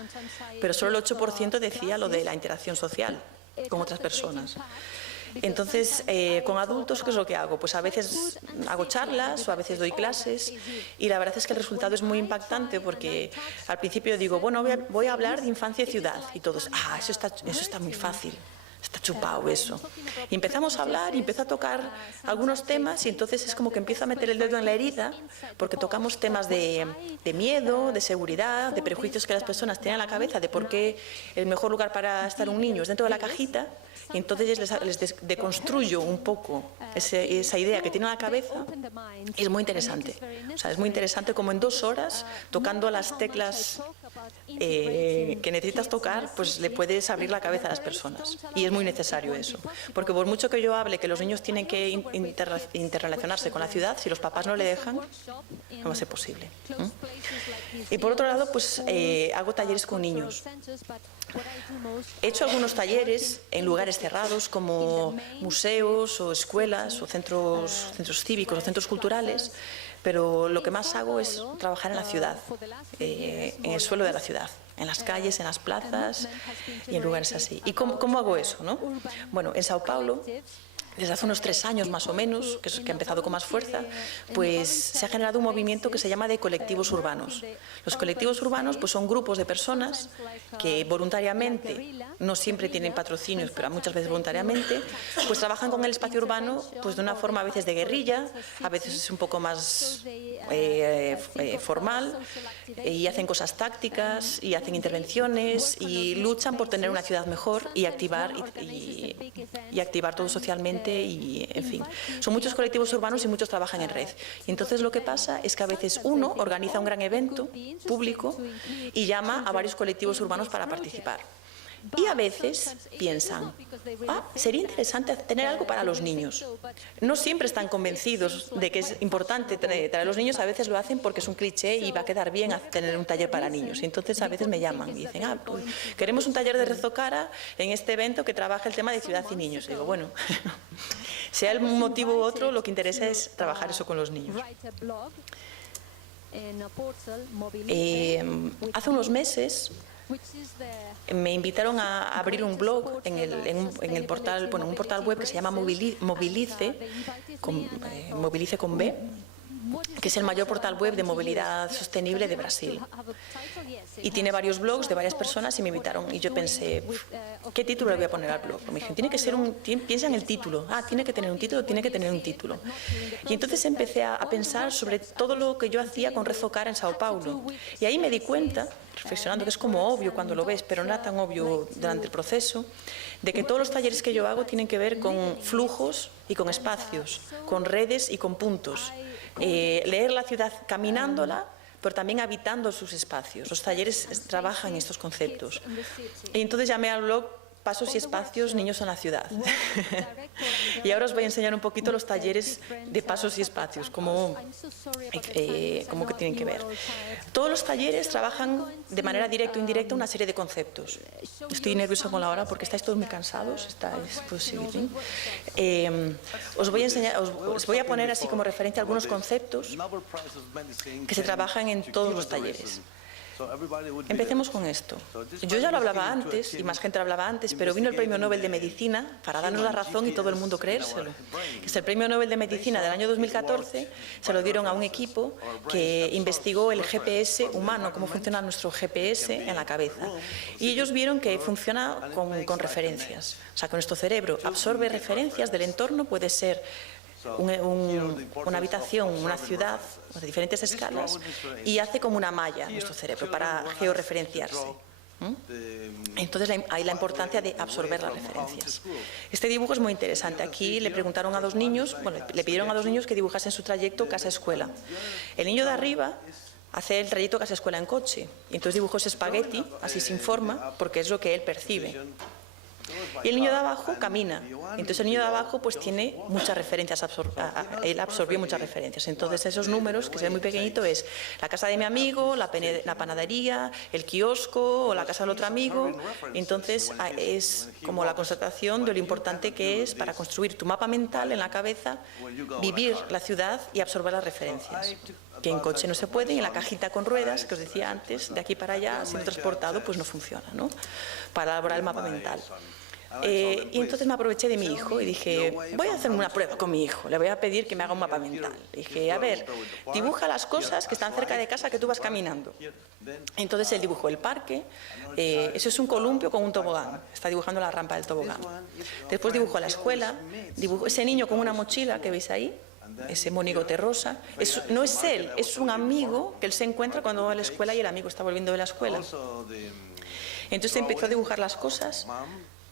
pero solo el 8% decía lo de la interacción social con otras personas. Entonces, con adultos, ¿qué es lo que hago? Pues a veces hago charlas o a veces doy clases, y la verdad es que el resultado es muy impactante, porque al principio digo, bueno, voy a hablar de infancia y ciudad, y todos, eso está muy fácil. Está chupado eso. Y empezamos a hablar y empiezo a tocar algunos temas, y entonces es como que empiezo a meter el dedo en la herida, porque tocamos temas de miedo, de seguridad, de prejuicios que las personas tienen en la cabeza, de por qué el mejor lugar para estar un niño es dentro de la cajita, y entonces les deconstruyo un poco esa idea que tienen en la cabeza, y es muy interesante. O sea, es muy interesante como en 2 horas, tocando las teclas que necesitas tocar, pues le puedes abrir la cabeza a las personas. Y es muy necesario eso, porque por mucho que yo hable que los niños tienen que interrelacionarse con la ciudad, si los papás no le dejan, no va a ser posible. Y por otro lado, pues hago talleres con niños. He hecho algunos talleres en lugares cerrados como museos o escuelas o centros cívicos o centros culturales, pero lo que más hago es trabajar en la ciudad, en el suelo de la ciudad, en las calles, en las plazas y en lugares así. ¿Y cómo hago eso, no? Bueno, en Sao Paulo, desde hace unos 3 años más o menos, que ha empezado con más fuerza, pues se ha generado un movimiento que se llama de colectivos urbanos. Los colectivos urbanos pues son grupos de personas que voluntariamente, no siempre tienen patrocinios, pero muchas veces voluntariamente, pues trabajan con el espacio urbano pues de una forma a veces de guerrilla, a veces es un poco más formal, y hacen cosas tácticas y hacen intervenciones y luchan por tener una ciudad mejor y activar todo socialmente. Y, en fin, son muchos colectivos urbanos y muchos trabajan en red. Y entonces lo que pasa es que a veces uno organiza un gran evento público y llama a varios colectivos urbanos para participar. Y a veces piensan, sería interesante tener algo para los niños. No siempre están convencidos de que es importante traer a los niños, a veces lo hacen porque es un cliché y va a quedar bien tener un taller para niños. Y entonces a veces me llaman y dicen, pues, queremos un taller de Rezocara en este evento que trabaja el tema de ciudad y niños. Y digo, bueno, sea el motivo u otro, lo que interesa es trabajar eso con los niños. Hace unos meses me invitaron a abrir un blog en el portal, un portal web que se llama Mobilice con B, que es el mayor portal web de movilidad sostenible de Brasil. Y tiene varios blogs de varias personas y me invitaron. Y yo pensé, ¿qué título le voy a poner al blog? Me dijeron, piensa en el título. Tiene que tener un título, tiene que tener un título. Y entonces empecé a pensar sobre todo lo que yo hacía con Rezocara en Sao Paulo. Y ahí me di cuenta, reflexionando, que es como obvio cuando lo ves, pero no era tan obvio durante el proceso, de que todos los talleres que yo hago tienen que ver con flujos y con espacios, con redes y con puntos. Leer la ciudad caminándola, pero también habitando sus espacios. Los talleres trabajan estos conceptos. Y entonces llamé al blog Pasos y espacios, niños en la ciudad. Y ahora os voy a enseñar un poquito los talleres de pasos y espacios, cómo que tienen que ver. Todos los talleres trabajan de manera directa o indirecta una serie de conceptos. Estoy nerviosa con la hora porque estáis todos muy cansados. Os voy a poner así como referencia algunos conceptos que se trabajan en todos los talleres. Empecemos con esto. Yo ya lo hablaba antes, y más gente lo hablaba antes, pero vino el Premio Nobel de Medicina para darnos la razón y todo el mundo creérselo. Es el Premio Nobel de Medicina del año 2014, se lo dieron a un equipo que investigó el GPS humano, cómo funciona nuestro GPS en la cabeza. Y ellos vieron que funciona con referencias. O sea, que nuestro cerebro absorbe referencias del entorno, puede ser una habitación, una ciudad, de diferentes escalas, y hace como una malla nuestro cerebro para georreferenciarse. Entonces hay la importancia de absorber las referencias. Este dibujo es muy interesante. Aquí le preguntaron a 2 niños, le pidieron a 2 niños que dibujasen su trayecto casa-escuela. El niño de arriba hace el trayecto casa-escuela en coche, y entonces dibujó ese espagueti, así sin forma, porque es lo que él percibe. Y el niño de abajo camina. Entonces el niño de abajo pues tiene muchas referencias, él absorbió muchas referencias. Entonces esos números, que se ven muy pequeñito, es la casa de mi amigo, la panadería, el kiosco o la casa del otro amigo. Entonces es como la constatación de lo importante que es para construir tu mapa mental en la cabeza, vivir la ciudad y absorber las referencias. Que en coche no se puede, y en la cajita con ruedas, que os decía antes, de aquí para allá, siendo transportado, pues no funciona, ¿no? Para elaborar el mapa mental. Y entonces me aproveché de mi hijo y dije, voy a hacer una prueba con mi hijo, le voy a pedir que me haga un mapa mental. Dije, a ver, dibuja las cosas que están cerca de casa que tú vas caminando. Entonces él dibujó el parque, eso es un columpio con un tobogán, está dibujando la rampa del tobogán. Después dibujó la escuela, dibujó ese niño con una mochila que veis ahí, ese monigote rosa. No es él, es un amigo que él se encuentra cuando va a la escuela y el amigo está volviendo de la escuela. Entonces empezó a dibujar las cosas.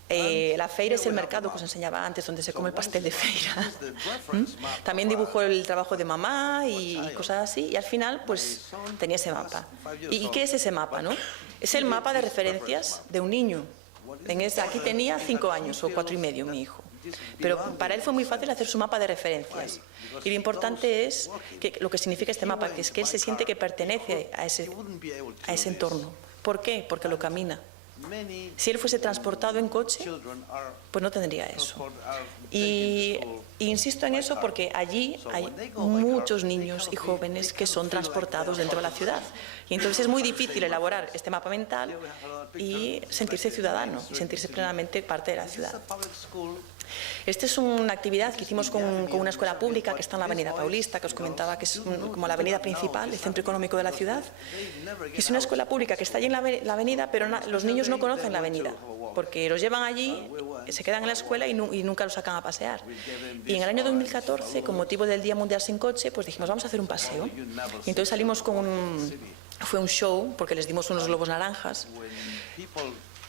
La feira es el mercado que os enseñaba antes, donde se come el pastel de feira. También dibujó el trabajo de mamá y cosas así, y al final pues tenía ese mapa. ¿Y qué es ese mapa, no? Es el mapa de referencias de un niño. Aquí tenía 5 años o 4 y medio mi hijo, pero para él fue muy fácil hacer su mapa de referencias. Y lo importante es lo que significa este mapa, que es que él se siente que pertenece a ese entorno. ¿Por qué? Porque lo camina. Si él fuese transportado en coche, pues no tendría eso. Y insisto en eso porque allí hay muchos niños y jóvenes que son transportados dentro de la ciudad. Y entonces es muy difícil elaborar este mapa mental y sentirse ciudadano, y sentirse plenamente parte de la ciudad. Esta es una actividad que hicimos con una escuela pública que está en la Avenida Paulista, que os comentaba que es como la avenida principal, el centro económico de la ciudad. Es una escuela pública que está allí en la avenida, pero los niños no conocen la avenida, porque los llevan allí, se quedan en la escuela y nunca los sacan a pasear. Y en el año 2014, con motivo del Día Mundial Sin Coche, pues dijimos, vamos a hacer un paseo. Y entonces salimos fue un show, porque les dimos unos globos naranjas.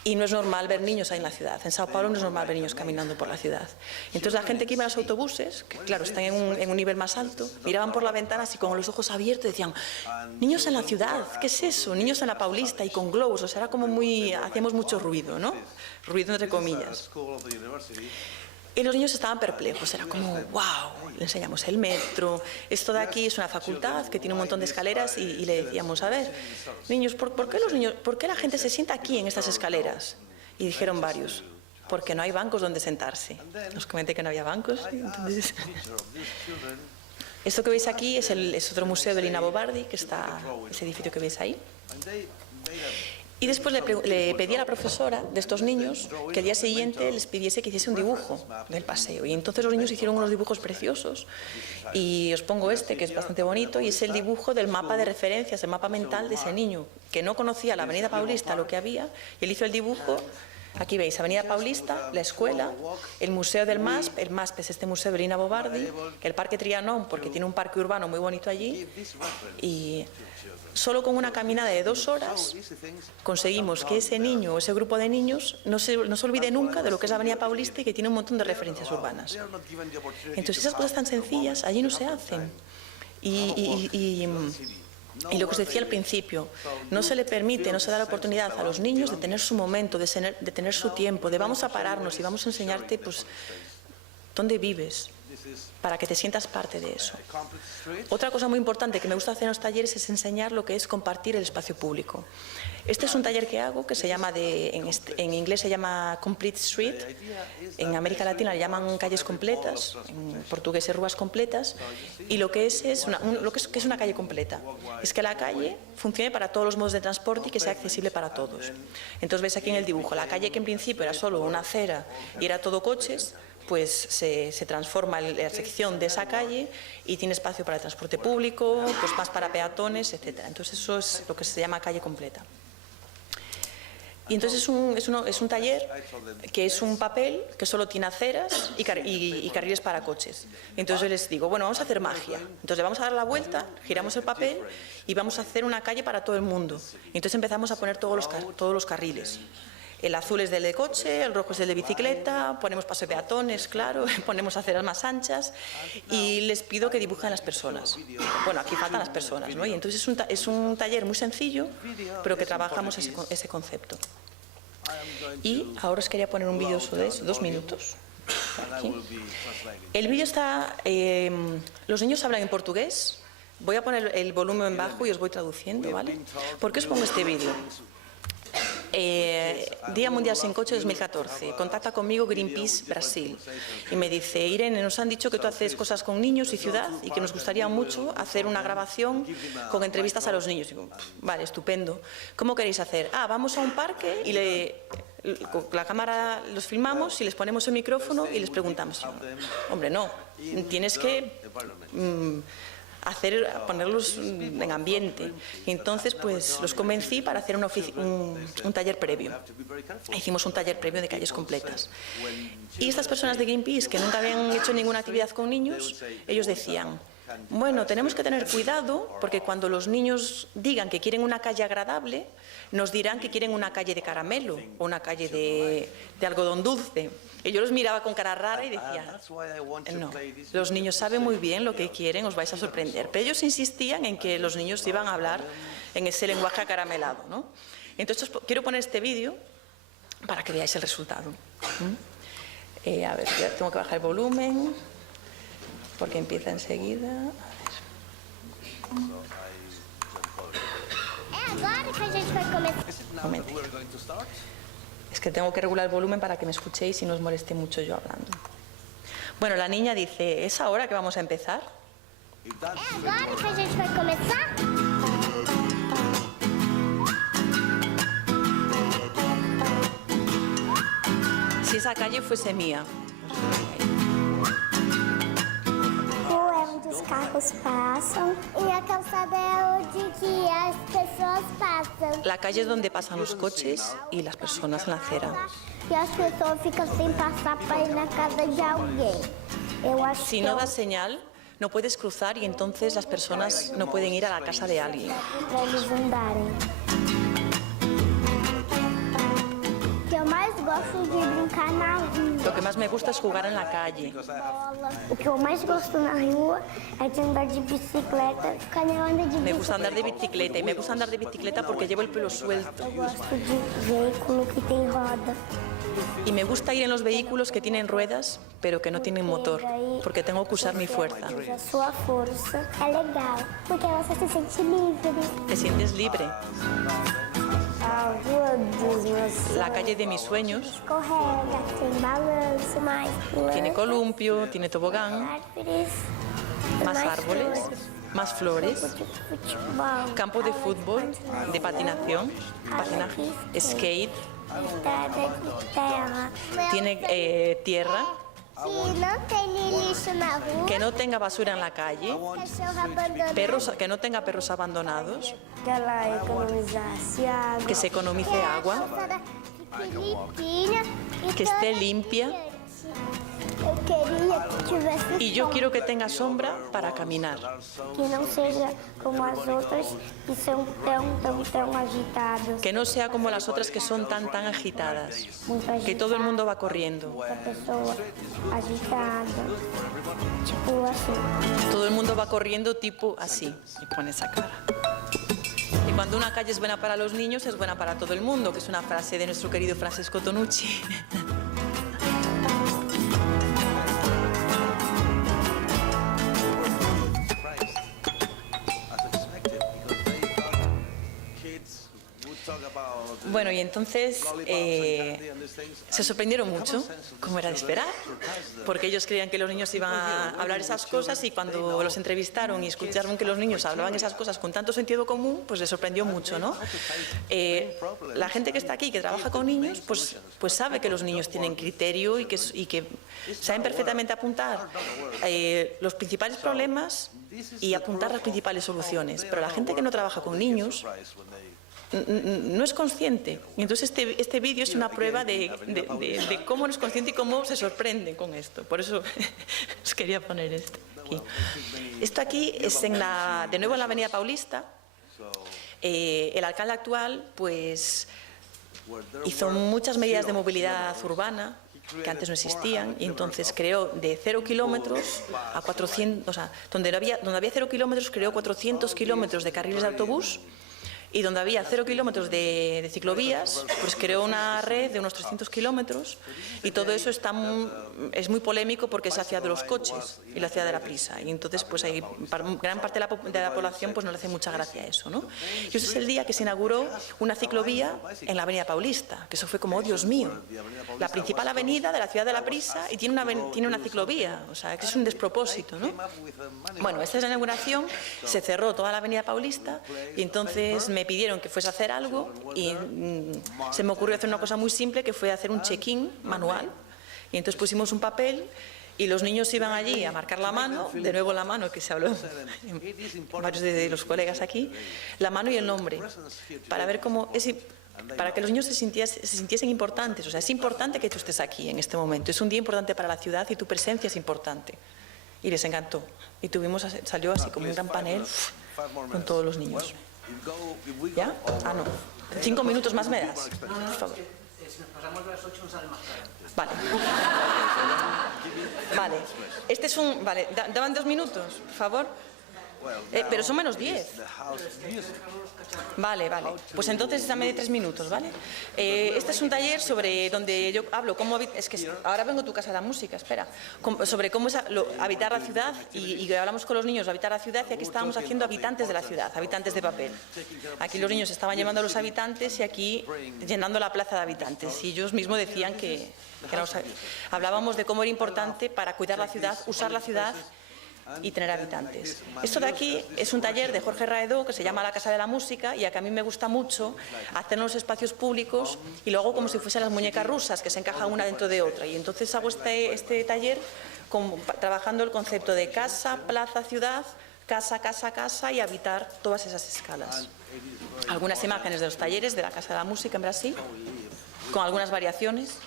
Y no es normal ver niños ahí en la ciudad. En Sao Paulo no es normal ver niños caminando por la ciudad. Entonces la gente que iba en los autobuses, que claro, están en un nivel más alto, miraban por la ventana así con los ojos abiertos y decían, niños en la ciudad, ¿qué es eso? Niños en la Paulista y con globos. O sea, era como hacíamos mucho ruido, ¿no? Ruido entre comillas. Y los niños estaban perplejos, era como, wow, le enseñamos el metro, esto de aquí es una facultad que tiene un montón de escaleras y le decíamos, a ver, niños, ¿por qué la gente se sienta aquí en estas escaleras? Y dijeron varios, porque no hay bancos donde sentarse. Os comenté que no había bancos. Entonces... Esto que veis aquí es otro museo de Lina Bo Bardi, que está ese edificio que veis ahí. Y después le pedí a la profesora de estos niños que el día siguiente les pidiese que hiciese un dibujo del paseo. Y entonces los niños hicieron unos dibujos preciosos. Y os pongo que es bastante bonito, y es el dibujo del mapa de referencias, el mapa mental de ese niño, que no conocía la Avenida Paulista, lo que había, y él hizo el dibujo. Aquí veis, Avenida Paulista, la escuela, el Museo del MASP, el MASP es este museo de Lina Bo Bardi, el Parque Trianon, porque tiene un parque urbano muy bonito allí, y solo con una caminada de 2 horas conseguimos que ese niño o ese grupo de niños no se olvide nunca de lo que es la Avenida Paulista y que tiene un montón de referencias urbanas. Entonces esas cosas tan sencillas allí no se hacen. Y Y lo que os decía al principio, no se le permite, no se da la oportunidad a los niños de tener su momento, de tener su tiempo, de vamos a pararnos y vamos a enseñarte pues dónde vives, para que te sientas parte de eso. Otra cosa muy importante que me gusta hacer en los talleres es enseñar lo que es compartir el espacio público. Este es un taller que hago que se llama, en inglés se llama Complete Street, en América Latina le llaman calles completas, en portugués es ruas completas, y lo que es una calle completa. Es que la calle funcione para todos los modos de transporte y que sea accesible para todos. Entonces veis aquí en el dibujo, la calle que en principio era solo una acera y era todo coches, pues se transforma la sección de esa calle y tiene espacio para el transporte público, pues más para peatones, etc. Entonces eso es lo que se llama calle completa. Y entonces es un taller que es un papel que solo tiene aceras y carriles para coches. Entonces yo les digo, bueno, vamos a hacer magia. Entonces le vamos a dar la vuelta, giramos el papel y vamos a hacer una calle para todo el mundo. Entonces empezamos a poner todos los carriles. El azul es del de coche, el rojo es del de bicicleta, ponemos paso de peatones, claro, ponemos aceras más anchas y les pido que dibujen las personas. Bueno, aquí faltan las personas, ¿no? Y entonces es un taller muy sencillo, pero que trabajamos ese concepto. Y ahora os quería poner un vídeo sobre eso, 2 minutos. Aquí. El vídeo está... los niños hablan en portugués. Voy a poner el volumen bajo y os voy traduciendo, ¿vale? ¿Por qué os pongo este vídeo? Día Mundial Sin Coche 2014, contacta conmigo Greenpeace Brasil y me dice, Irene, nos han dicho que tú haces cosas con niños y ciudad y que nos gustaría mucho hacer una grabación con entrevistas a los niños. Digo, vale, estupendo. ¿Cómo queréis hacer? Vamos a un parque y con la cámara los filmamos y les ponemos el micrófono y les preguntamos. Hombre, no, tienes que... ponerlos en ambiente. Y entonces pues los convencí para hacer un taller previo. Hicimos un taller previo de calles completas. Y estas personas de Greenpeace que nunca habían hecho ninguna actividad con niños, ellos decían, bueno, tenemos que tener cuidado porque cuando los niños digan que quieren una calle agradable, nos dirán que quieren una calle de caramelo o una calle de algodón dulce. Y yo los miraba con cara rara y decía, no, los niños saben muy bien lo que quieren, os vais a sorprender. Pero ellos insistían en que los niños iban a hablar en ese lenguaje acaramelado, ¿no? Entonces quiero poner este vídeo para que veáis el resultado. A ver, tengo que bajar el volumen porque empieza enseguida. Agora que a gente vai começar. Un momento. Es que tengo que regular el volumen para que me escuchéis y no os moleste mucho yo hablando. Bueno, la niña dice, ¿es ahora que vamos a empezar? Agora que a gente vai começar. Si esa calle fuese mía. Os carros passam e a calçada é onde que as pessoas passam. La calle es donde pasan los coches y las personas en la acera. E as pessoas ficam sem passar para ir na casa de alguém. Eu acho Si no das señal, no puedes cruzar y entonces las personas no pueden ir a la casa de alguien. para eles andarem. O que eu mais gosto de brincar na rua. Lo que más me gusta es jugar en la calle. O que eu mais gosto na rua é de andar de bicicleta. Quando eu ando de Me gusta bicicleta, andar de bicicleta y me gusta andar de bicicleta porque llevo el pelo suelto. eu gosto de veículo que tem roda. Y me gusta ir en los vehículos que tienen ruedas, pero que no tienen motor, porque tengo que usar mi fuerza. A sua força é legal, porque você se sente livre. Te sientes libre. A rua dos meus La calle de mis sueños escorrega, tem balanço, mais tiene columpio, tiene tobogán, árvores, más mais árboles, más flores, flores, de futebol, campo de fútbol, de patinación, patinaje, skate, estrada de terra. tiene tierra, Se não tem lixo na rua, que no tenga basura en la calle, cachorro abandonado, que no tenga perros abandonados, que ela economizasse água, que se economice agua, fique limpinha e que esté toda limpia. Eu queria que tivesse Y yo quiero que tenga sombra para caminar, que não seja como as outras que são tão agitadas. que no sea como las otras que son tan agitadas, Muita que todo el mundo va corriendo, muita pessoa agitada, tipo assim. todo el mundo va corriendo tipo así, y pone esa cara. Cuando una calle es buena para los niños, es buena para todo el mundo, que es una frase de nuestro querido Francesco Tonucci. Bueno, y entonces se sorprendieron mucho, como era de esperar, porque ellos creían que los niños iban a hablar esas cosas y cuando los entrevistaron y escucharon que los niños hablaban esas cosas con tanto sentido común, pues les sorprendió mucho, ¿no? La gente que está aquí, que trabaja con niños, pues sabe que los niños tienen criterio y que saben perfectamente apuntar los principales problemas y apuntar las principales soluciones. Pero la gente que no trabaja con niños no es consciente. Y entonces este vídeo es una prueba de cómo no es consciente y cómo se sorprende con esto. Por eso os quería poner esto aquí. Esto aquí es de nuevo en la Avenida Paulista. El alcalde actual pues hizo muchas medidas de movilidad urbana que antes no existían, y entonces creó de 0 kilómetros a 400, o sea, donde había 0 kilómetros creó 400 kilómetros de carriles de autobús. Y donde había 0 kilómetros de ciclovías, pues creó una red de unos 300 kilómetros, y todo eso es muy polémico porque es la ciudad de los coches y la ciudad de la prisa. Y entonces, pues hay gran parte de la población pues no le hace mucha gracia eso, ¿no? Y ese es el día que se inauguró una ciclovía en la Avenida Paulista, que eso fue como, oh, Dios mío, la principal avenida de la ciudad de la prisa y tiene una ciclovía, o sea, que es un despropósito, ¿no? Bueno, esta es la inauguración, se cerró toda la Avenida Paulista y entonces me pidieron que fuese a hacer algo y se me ocurrió hacer una cosa muy simple, que fue hacer un check-in manual. Y entonces pusimos un papel y los niños iban allí a marcar la mano, de nuevo la mano, que se habló varios de los colegas aquí, la mano y el nombre, para ver cómo para que los niños se sintiesen importantes. O sea, es importante que tú estés aquí en este momento, es un día importante para la ciudad y tu presencia es importante. Y les encantó. Y salió así como un gran panel con todos los niños. ¿Ya? Ah, no. 5 minutos más me das, por favor. Si nos pasamos de las 8 no sale más caro. Vale. Vale. Este es un... Vale, daban 2 minutos, por favor. Pero son menos 10. Vale. Pues entonces dame 3 minutos, ¿vale? Este es un taller sobre donde yo hablo cómo... Es que ahora vengo a tu casa de la música, espera. Sobre cómo es habitar la ciudad y hablamos con los niños de habitar la ciudad, y aquí estábamos haciendo habitantes de la ciudad, habitantes de papel. Aquí los niños estaban llevando a los habitantes y aquí llenando la plaza de habitantes. Y ellos mismos decían que hablábamos de cómo era importante para cuidar la ciudad, usar la ciudad y tener habitantes. Esto de aquí es un taller de Jorge Raedó que se llama La Casa de la Música, y a que a mí me gusta mucho hacer en los espacios públicos, y lo hago como si fuesen las muñecas rusas, que se encajan una dentro de otra. Y entonces hago este taller trabajando el concepto de casa, plaza, ciudad, casa y habitar todas esas escalas. Algunas imágenes de los talleres de la Casa de la Música en Brasil, con algunas variaciones.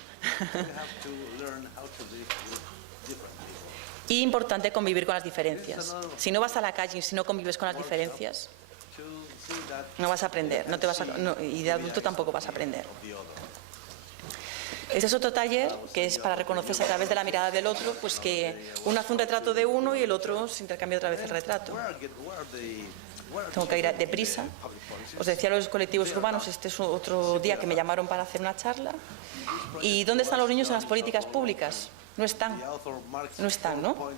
Y importante convivir con las diferencias. Si no vas a la calle y si no convives con las diferencias, no vas a aprender, y de adulto tampoco vas a aprender. Este es otro taller que es para reconocerse a través de la mirada del otro, pues que uno hace un retrato de uno y el otro se intercambia otra vez el retrato. Tengo que ir deprisa. Os decía los colectivos urbanos, este es otro día que me llamaron para hacer una charla. ¿Y dónde están los niños en las políticas públicas? No están, ¿no?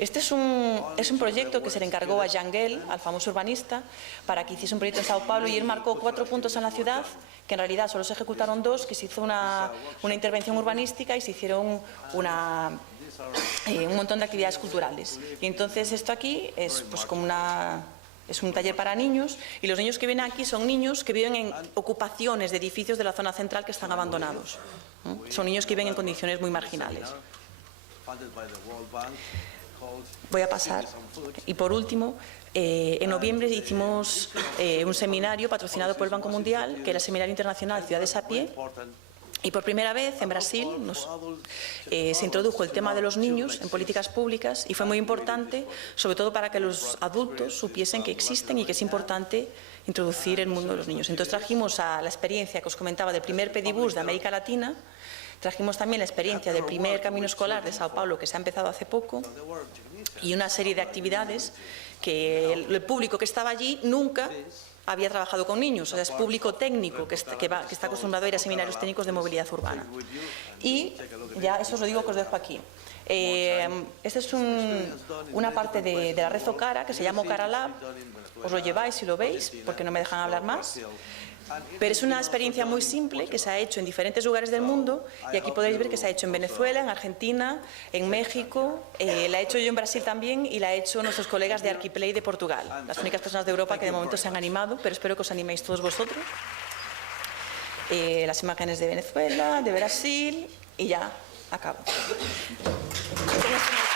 Este es un proyecto que se le encargó a Jean Gehl, al famoso urbanista, para que hiciese un proyecto en Sao Paulo, y él marcó 4 puntos en la ciudad, que en realidad solo se ejecutaron 2, que se hizo una intervención urbanística y se hicieron un montón de actividades culturales. Y entonces esto aquí es pues como es un taller para niños, y los niños que vienen aquí son niños que viven en ocupaciones de edificios de la zona central que están abandonados. Son niños que viven en condiciones muy marginales. Voy a pasar. Y por último, en noviembre hicimos un seminario patrocinado por el Banco Mundial, que era el Seminario Internacional Ciudades a Pie. Y por primera vez en Brasil se introdujo el tema de los niños en políticas públicas, y fue muy importante, sobre todo para que los adultos supiesen que existen y que es importante introducir el mundo de los niños. Entonces trajimos a la experiencia que os comentaba del primer pedibus de América Latina, trajimos también la experiencia del primer camino escolar de Sao Paulo, que se ha empezado hace poco, y una serie de actividades que el público que estaba allí nunca había trabajado con niños, o sea, es público técnico que está acostumbrado a ir a seminarios técnicos de movilidad urbana. Y ya eso os lo digo que os dejo aquí. Esta es una parte de la red Zocara que se llama Ocara Lab. Os lo lleváis si lo veis, porque no me dejan hablar más. Pero es una experiencia muy simple que se ha hecho en diferentes lugares del mundo, y aquí podéis ver que se ha hecho en Venezuela, en Argentina, en México, la he hecho yo en Brasil también, y la he hecho nuestros colegas de Arquiplay de Portugal, las únicas personas de Europa que de momento se han animado, pero espero que os animéis todos vosotros. Las imágenes de Venezuela, de Brasil, y ya acabo. Con esto